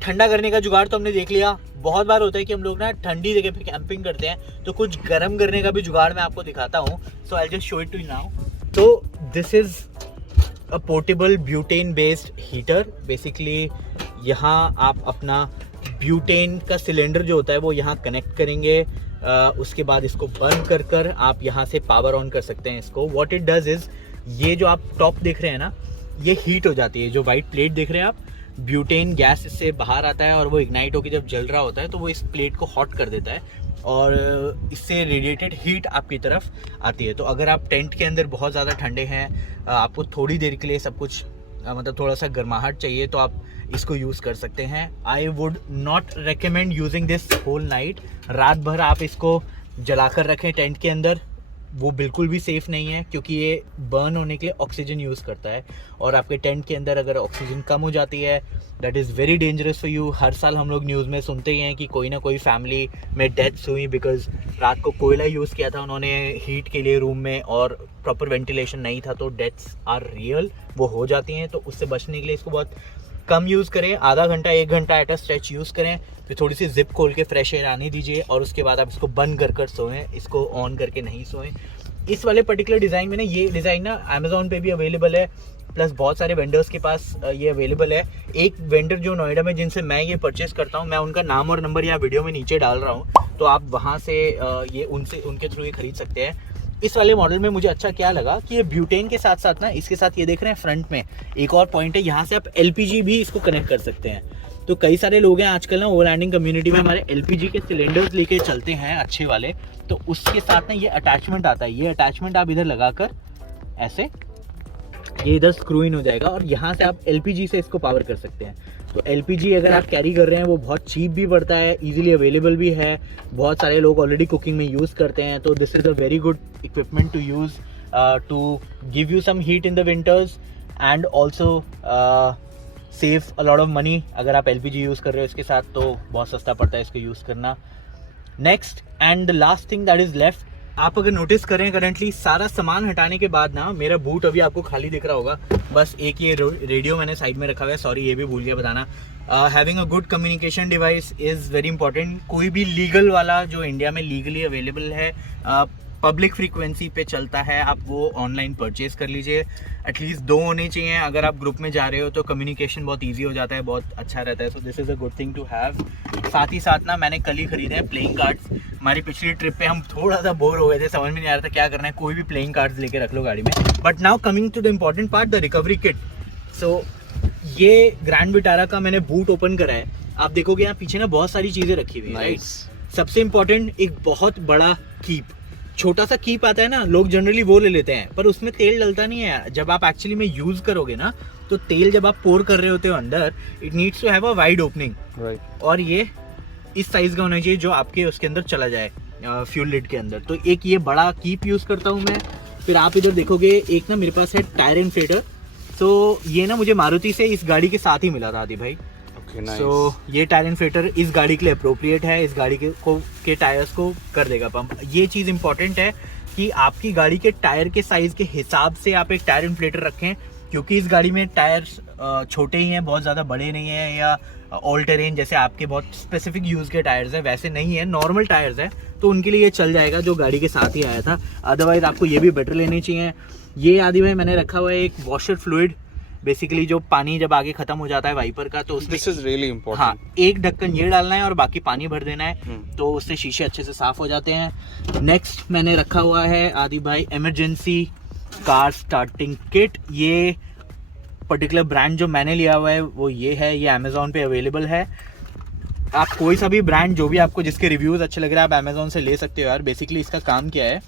ठंडा करने का जुगाड़ तो हमने देख लिया। बहुत बार होता है कि हम लोग ना ठंडी जगह पे कैंपिंग करते हैं, तो कुछ गर्म करने का भी जुगाड़ मैं आपको दिखाता हूँ। So I just show it to you now. तो this is a portable butane based heater. Basically यहाँ आप अपना ब्यूटेन का सिलेंडर जो होता है वो यहाँ कनेक्ट करेंगे, उसके बाद इसको बंद कर कर आप यहाँ से पावर ऑन कर सकते हैं इसको। व्हाट इट डज इज, ये जो आप टॉप देख रहे हैं ना, ये हीट हो जाती है। जो वाइट प्लेट देख रहे हैं आप, ब्यूटेन गैस इससे बाहर आता है और वो इग्नाइट होकर जब जल रहा होता है तो वो इस प्लेट को हॉट कर देता है और इससे रेडिएटेड हीट आपकी तरफ आती है। तो अगर आप टेंट के अंदर बहुत ज़्यादा ठंडे हैं, आपको थोड़ी देर के लिए सब कुछ मतलब थोड़ा सा गर्माहट चाहिए, तो आप इसको यूज़ कर सकते हैं। I would not recommend using this whole night. रात भर आप इसको जलाकर रखें टेंट के अंदर, वो बिल्कुल भी सेफ़ नहीं है, क्योंकि ये बर्न होने के लिए ऑक्सीजन यूज़ करता है और आपके टेंट के अंदर अगर ऑक्सीजन कम हो जाती है that is very dangerous for you. हर साल हम लोग न्यूज़ में सुनते ही हैं कि कोई ना कोई फैमिली में डेथ्स हुई बिकॉज रात को कोयला यूज़ किया था उन्होंने हीट के लिए रूम में और प्रॉपर वेंटिलेशन नहीं था, तो डेथ्स आर रियल, वो हो जाती हैं। तो उससे बचने के लिए इसको बहुत कम यूज़ करें, आधा घंटा 1 घंटा एट अ स्ट्रेच यूज़ करें, फिर थोड़ी सी जिप खोल के फ्रेश एयर आने दीजिए और उसके बाद आप इसको बंद कर कर सोएं, इसको ऑन करके नहीं सोएं। इस वाले पर्टिकुलर डिज़ाइन में ना, ये डिज़ाइन ना अमेज़ॉन पे भी अवेलेबल है, प्लस बहुत सारे वेंडर्स के पास ये अवेलेबल है। एक वेंडर जो नोएडा में जिनसे मैं ये परचेस करता हूँ, मैं उनका नाम और नंबर यहाँ वीडियो में नीचे डाल रहा हूँ, तो आप वहाँ से ये उनके थ्रू ये खरीद सकते हैं। इस वाले मॉडल में मुझे अच्छा क्या लगा कि ये ब्यूटेन के साथ साथ ना, इसके साथ ये देख रहे हैं फ्रंट में एक और पॉइंट है, यहाँ से आप LPG भी इसको कनेक्ट कर सकते हैं। तो कई सारे लोग हैं आजकल ना ओवरलैंडिंग कम्युनिटी में हमारे LPG के सिलेंडर्स लेके चलते हैं अच्छे वाले, तो उसके साथ ना ये अटैचमेंट आता है। ये अटैचमेंट आप इधर लगाकर ऐसे ये इधर स्क्रू इन हो जाएगा और यहाँ से आप LPG से इसको पावर कर सकते हैं। तो LPG अगर आप कैरी कर रहे हैं वो बहुत चीप भी पड़ता है, इजीली अवेलेबल भी है, बहुत सारे लोग ऑलरेडी कुकिंग में यूज़ करते हैं। तो this is a very good equipment to use to give you some heat in the winters and also save a lot of money. अगर आप LPG यूज़ कर रहे हो इसके साथ तो बहुत सस्ता पड़ता है इसको यूज़ करना। Next and the last thing that is left, आप अगर नोटिस करें करंटली सारा सामान हटाने के बाद ना मेरा बूट अभी आपको खाली दिख रहा होगा, बस एक ये रेडियो मैंने साइड में रखा हुआ है, सॉरी ये भी भूल गया बताना। Having a good communication device is very important. कोई भी लीगल वाला जो इंडिया में लीगली अवेलेबल है, पब्लिक फ्रीक्वेंसी पे चलता है, आप वो ऑनलाइन परचेज कर लीजिए। एटलीस्ट 2 होने चाहिए। अगर आप ग्रुप में जा रहे हो तो कम्युनिकेशन बहुत ईजी हो जाता है, बहुत अच्छा रहता है। So this is a good thing to have. साथ ही साथ ना मैंने कल ही खरीदे हैं प्लेइंग कार्ड्स। हमारी पिछली ट्रिप पे हम थोड़ा सा बोर हो गए थे, समझ में नहीं आ रहा था क्या करना है, कोई भी प्लेइंग कार्ड्स लेके रख लो गाड़ी में। But now coming to the important part, the recovery kit. So ये ग्रैंड विटारा का मैंने बूट ओपन करा है। आप देखोगे यहाँ पीछे ना बहुत सारी चीज़ें रखी हुई है, राइट। सबसे इम्पॉर्टेंट एक बहुत बड़ा कीप, छोटा सा कीप आता है ना, लोग जनरली वो ले लेते हैं, पर उसमें तेल डलता नहीं है। जब आप एक्चुअली में यूज़ करोगे ना, तो तेल जब आप पोर कर रहे होते हो अंदर, it needs to have a wide opening, right. और ये इस साइज़ का होना चाहिए जो आपके उसके अंदर चला जाए फ्यूल लिड के अंदर। तो एक ये बड़ा कीप यूज़ करता हूँ मैं। फिर आप इधर देखोगे एक ना मेरे पास है टायर इन्फ्लेटर। तो ये ना मुझे मारुति से इस गाड़ी के साथ ही मिला था आदि भाई। सो ये टायर इन्फ्लेटर इस गाड़ी के लिए अप्रोप्रिएट है, इस गाड़ी के टायर्स को कर देगा पंप। ये चीज़ इंपॉर्टेंट है कि आपकी गाड़ी के टायर के साइज़ के हिसाब से आप एक टायर इन्फ्लेटर रखें, क्योंकि इस गाड़ी में टायर्स छोटे ही हैं, बहुत ज़्यादा बड़े नहीं हैं, या ऑल टेरेन जैसे आपके बहुत स्पेसिफिक यूज़ के टायर्स हैं वैसे नहीं है, नॉर्मल टायर्स हैं। तो उनके लिए ये चल जाएगा जो गाड़ी के साथ ही आया था। अदरवाइज़ आपको ये भी बेटर लेने चाहिए। ये आदि भाई मैंने रखा हुआ है एक वॉशर फ्लूइड, बेसिकली जो पानी जब आगे खत्म हो जाता है वाइपर का, तो उसमें दिस इज रियली इंपॉर्टेंट। हाँ, एक ढक्कन ये डालना है और बाकी पानी भर देना है, तो उससे शीशे अच्छे से साफ हो जाते हैं। नेक्स्ट मैंने रखा हुआ है आदि भाई इमरजेंसी कार स्टार्टिंग किट। ये पर्टिकुलर ब्रांड जो मैंने लिया हुआ है वो ये है, ये अमेज़ॉन पे अवेलेबल है। आप कोई सा भी ब्रांड जो भी आपको जिसके रिव्यूज़ अच्छे लग रहे हैं आप अमेज़ॉन से ले सकते हो यार। बेसिकली इसका काम क्या है,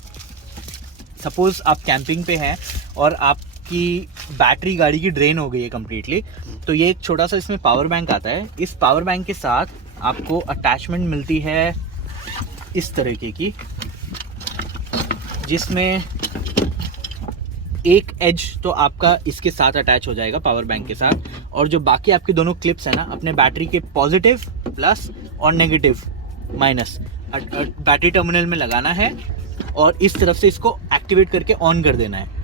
सपोज़ आप कैंपिंग पे हैं और आपकी बैटरी गाड़ी की ड्रेन हो गई है कम्प्लीटली, तो ये एक छोटा सा इसमें पावर बैंक आता है। इस पावर बैंक के साथ आपको अटैचमेंट मिलती है इस तरीके की, जिसमें एक एज तो आपका इसके साथ अटैच हो जाएगा पावर बैंक के साथ, और जो बाकी आपके दोनों क्लिप्स है ना अपने बैटरी के पॉजिटिव प्लस और नेगेटिव माइनस बैटरी टर्मिनल में लगाना है और इस तरफ से इसको एक्टिवेट करके ऑन कर देना है।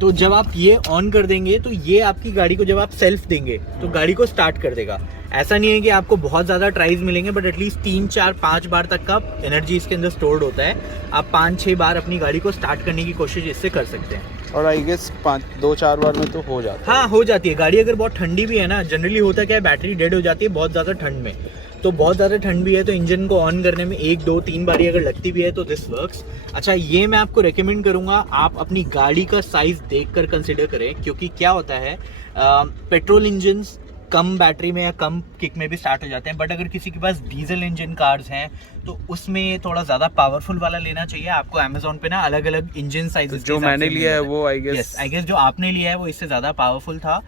तो जब आप ये ऑन कर देंगे तो ये आपकी गाड़ी को जब आप सेल्फ देंगे तो गाड़ी को स्टार्ट कर देगा। ऐसा नहीं है कि आपको बहुत ज़्यादा ट्राइज मिलेंगे, बट एटलीस्ट 3, 4, 5 बार तक का एनर्जी इसके अंदर स्टोर्ड होता है। आप 5-6 बार अपनी गाड़ी को स्टार्ट करने की कोशिश इससे कर सकते हैं। और आई गेस 2-4 बार में तो हो जाता है। हाँ, हो जाती है। गाड़ी अगर बहुत ठंडी भी है ना, जनरली होता क्या है, बैटरी डेड हो जाती है बहुत ज़्यादा ठंड में। तो बहुत ज़्यादा ठंड भी है तो इंजन को ऑन करने में 1, 2, 3 बारी अगर लगती भी है तो दिस वर्क्स। अच्छा, ये मैं आपको रेकमेंड करूँगा आप अपनी गाड़ी का साइज़ देखकर कंसिडर करें, क्योंकि क्या होता है पेट्रोल इंजन कम बैटरी में या कम किक में भी स्टार्ट हो जाते हैं, बट अगर किसी के पास डीजल इंजन कार्स हैं तो उसमें थोड़ा ज़्यादा पावरफुल वाला लेना चाहिए आपको। अमेजोन पे ना अलग अलग इंजन साइज जो मैंने लिया है वो आई गेस जो आपने लिया है वो इससे ज़्यादा पावरफुल था।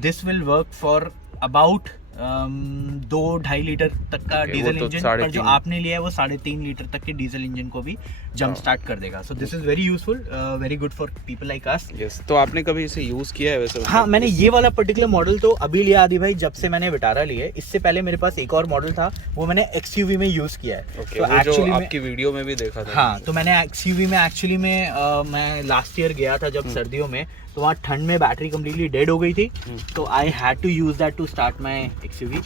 This will work for about 2-2.5 litre तक का डीजल इंजन, पर जो आपने लिया है वो 3.5 लीटर तक के डीजल इंजन को भी जंप स्टार्ट कर देगा। So this is very useful, very good for people like us. Yes, तो आपने कभी इसे यूज किया है वैसे? हाँ, मैंने ये वाला पर्टिकुलर मॉडल तो अभी लिया आदि भाई, जब से मैंने विटारा ली है। इससे पहले मेरे पास एक और मॉडल था, वो मैंने एक्सयूवी में यूज किया है। तो एक्चुअली आपकी वीडियो में भी देखा था। हाँ, तो मैंने एक्सयूवी में एक्चुअली में मैं लास्ट ईयर गया था जब सर्दियों में, तो वहाँ ठंड में बैटरी कम्प्लीटली डेड हो गई थी। तो I had to use that to start my XUV.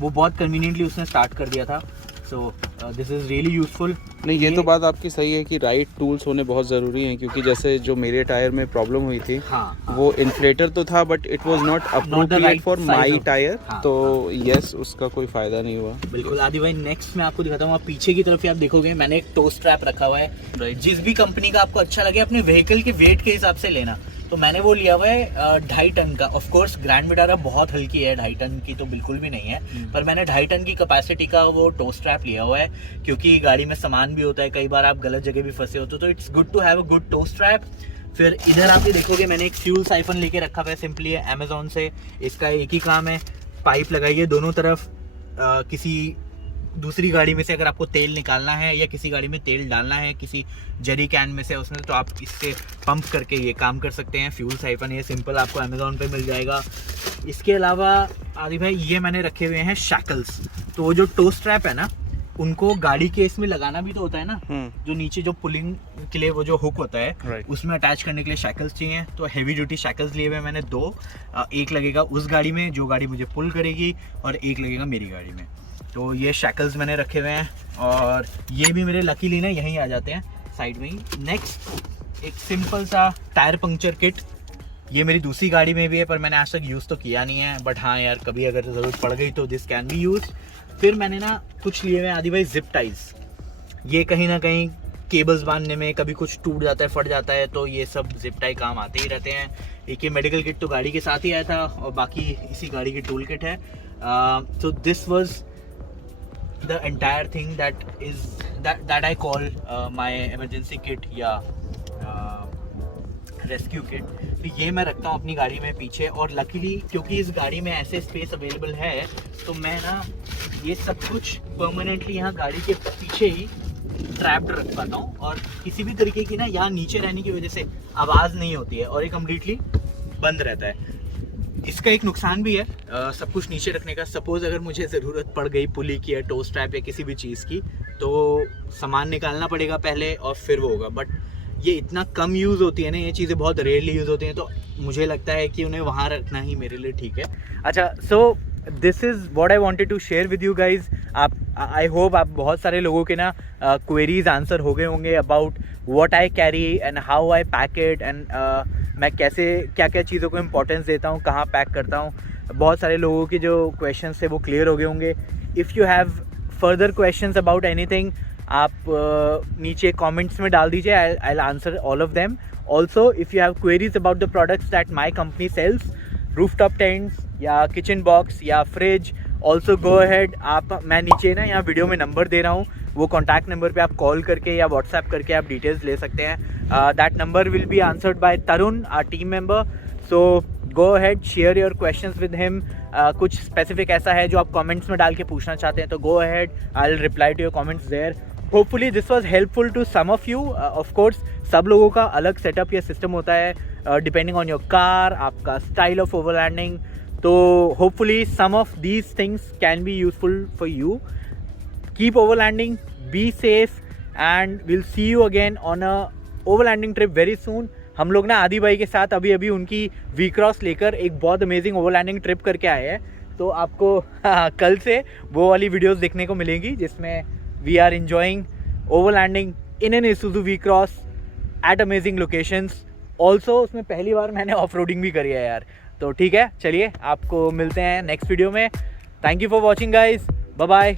वो बहुत कन्वीनियंटली उसने स्टार्ट कर दिया था। So this is really useful. नहीं, ये तो बात आपकी सही है कि राइट टूल्स होने बहुत ज़रूरी हैं, क्योंकि जैसे जो मेरे टायर में प्रॉब्लम हुई थी, हाँ, वो इन्फ्लेटर तो था but it was not appropriate for my tyre. हाँ, तो यस, उसका कोई फ़ायदा नहीं हुआ। बिल्कुल आदि भाई, नेक्स्ट मैं आपको दिखाता हूँ। आप पीछे की तरफ ही आप देखोगे मैंने एक टो स्ट्रैप रखा हुआ है। जिस भी कंपनी का आपको अच्छा लगे अपने व्हीकल के वेट के हिसाब से लेना। तो मैंने वो लिया हुआ है 2.5 टन का। ऑफ कोर्स ग्रैंड विटारा बहुत हल्की है, 2.5 टन की तो बिल्कुल भी नहीं है, पर मैंने 2.5 टन की कैपेसिटी का वो टो स्ट्रैप लिया हुआ है, क्योंकि गाड़ी में सामान भी होता है, कई बार आप गलत जगह भी फंसे होते हो, तो it's good to have a good tow strap. फिर इधर आप ये देखोगे मैंने एक फ्यूल साइफन लेके रखा हुआ है, सिंपली है अमेजोन से। इसका एक ही काम है, पाइप लगाइए दोनों तरफ। किसी दूसरी गाड़ी में से अगर आपको तेल निकालना है या किसी गाड़ी में तेल डालना है किसी जरी कैन में से उसमें, तो आप इससे पंप करके ये काम कर सकते हैं। फ्यूल साइफन ये सिंपल आपको अमेजोन पे मिल जाएगा। इसके अलावा आदि भाई ये मैंने रखे हुए हैं शैकल्स। तो वो जो टो स्ट्रैप है ना, उनको गाड़ी के इसमें लगाना भी तो होता है ना, जो नीचे जो पुलिंग के लिए वो जो हुक होता है, उसमें अटैच करने के लिए शैकल्स चाहिए। तो हैवी ड्यूटी शैकल्स लिए हुए मैंने 2। एक लगेगा उस गाड़ी में जो गाड़ी मुझे पुल करेगी, और एक लगेगा मेरी गाड़ी में। तो ये शैकल्स मैंने रखे हुए हैं, और ये भी मेरे लकीली ना यहीं आ जाते हैं साइड में ही। नेक्स्ट एक सिंपल सा टायर पंक्चर किट। ये मेरी दूसरी गाड़ी में भी है, पर मैंने आज तक यूज़ तो किया नहीं है, बट हाँ यार कभी अगर ज़रूरत पड़ गई तो दिस कैन बी यूज। फिर मैंने ना कुछ लिए हुए आदि भाई जिप टाइज। ये कहीं ना कहीं केबल्स बांधने में कभी कुछ टूट जाता है, फट जाता है, तो ये सब जिप टाई काम आते ही रहते हैं। एक ये मेडिकल किट तो गाड़ी के साथ ही आया था, और बाकी इसी गाड़ी की टूल किट है। तो this was the entire thing that I call my emergency kit या रेस्क्यू किट। तो ये मैं रखता हूँ अपनी गाड़ी में पीछे, और लकीली क्योंकि इस गाड़ी में ऐसे स्पेस अवेलेबल है, तो मैं ना ये सब कुछ परमानेंटली यहाँ गाड़ी के पीछे ही ट्रैप्ड रख पाता हूँ, और किसी भी तरीके की ना यहाँ नीचे रहने की वजह से आवाज़ नहीं होती है, और ये कम्प्लीटली बंद रहता है। इसका एक नुकसान भी है सब कुछ नीचे रखने का। सपोज अगर मुझे ज़रूरत पड़ गई पुली की या टो स्ट्रैप या किसी भी चीज़ की, तो सामान निकालना पड़ेगा पहले और फिर वो होगा। बट ये इतना कम यूज़ होती है ना, ये चीज़ें बहुत रेयरली यूज़ होती हैं, तो मुझे लगता है कि उन्हें वहाँ रखना ही मेरे लिए ठीक है। अच्छा, so this is what I wanted to share with you guys. आप आई होप आप बहुत सारे लोगों के ना क्वेरीज आंसर हो गए होंगे about what I carry and how I pack it, and मैं कैसे क्या क्या चीज़ों को इम्पोर्टेंस देता हूँ, कहाँ पैक करता हूँ। बहुत सारे लोगों के जो क्वेश्चंस थे वो क्लियर हो गए होंगे। If you have further questions about anything, आप नीचे कमेंट्स में डाल दीजिए, I will answer all of them. Also if you have queries about the products that my company sells, rooftop tents या किचन बॉक्स या फ्रिज, ऑल्सो गो अहेड। आप मैं नीचे ना यहाँ वीडियो में नंबर दे रहा हूँ, वो कॉन्टैक्ट नंबर पे आप कॉल करके या व्हाट्सएप करके आप डिटेल्स ले सकते हैं। That number will be answered by Tarun, our team member. So go ahead, share your questions with him. कुछ स्पेसिफिक ऐसा है जो आप कमेंट्स में डाल के पूछना चाहते हैं तो go ahead, I will reply to your comments there. Hopefully this was helpful to some of you. Of course सब लोगों का अलग सेटअप या सिस्टम होता है डिपेंडिंग ऑन योर कार, आपका स्टाइल ऑफ ओवरलैंडिंग. तो hopefully some of these things can be useful for you. Keep overlanding, be safe, and will see you again on a overlanding trip very soon. हम लोग ना आदि भाई के साथ अभी अभी उनकी वी क्रॉस लेकर एक बहुत अमेजिंग ओवरलैंडिंग ट्रिप करके आए हैं. तो आपको कल से वो वाली वीडियोस देखने को मिलेंगी जिसमें we are enjoying overlanding in an Isuzu V-Cross at amazing locations. Also उसमें पहली बार मैंने ऑफ रोडिंग भी करी है यार. तो ठीक है, चलिए आपको मिलते हैं नेक्स्ट वीडियो में. Thank you for watching guys, bye bye.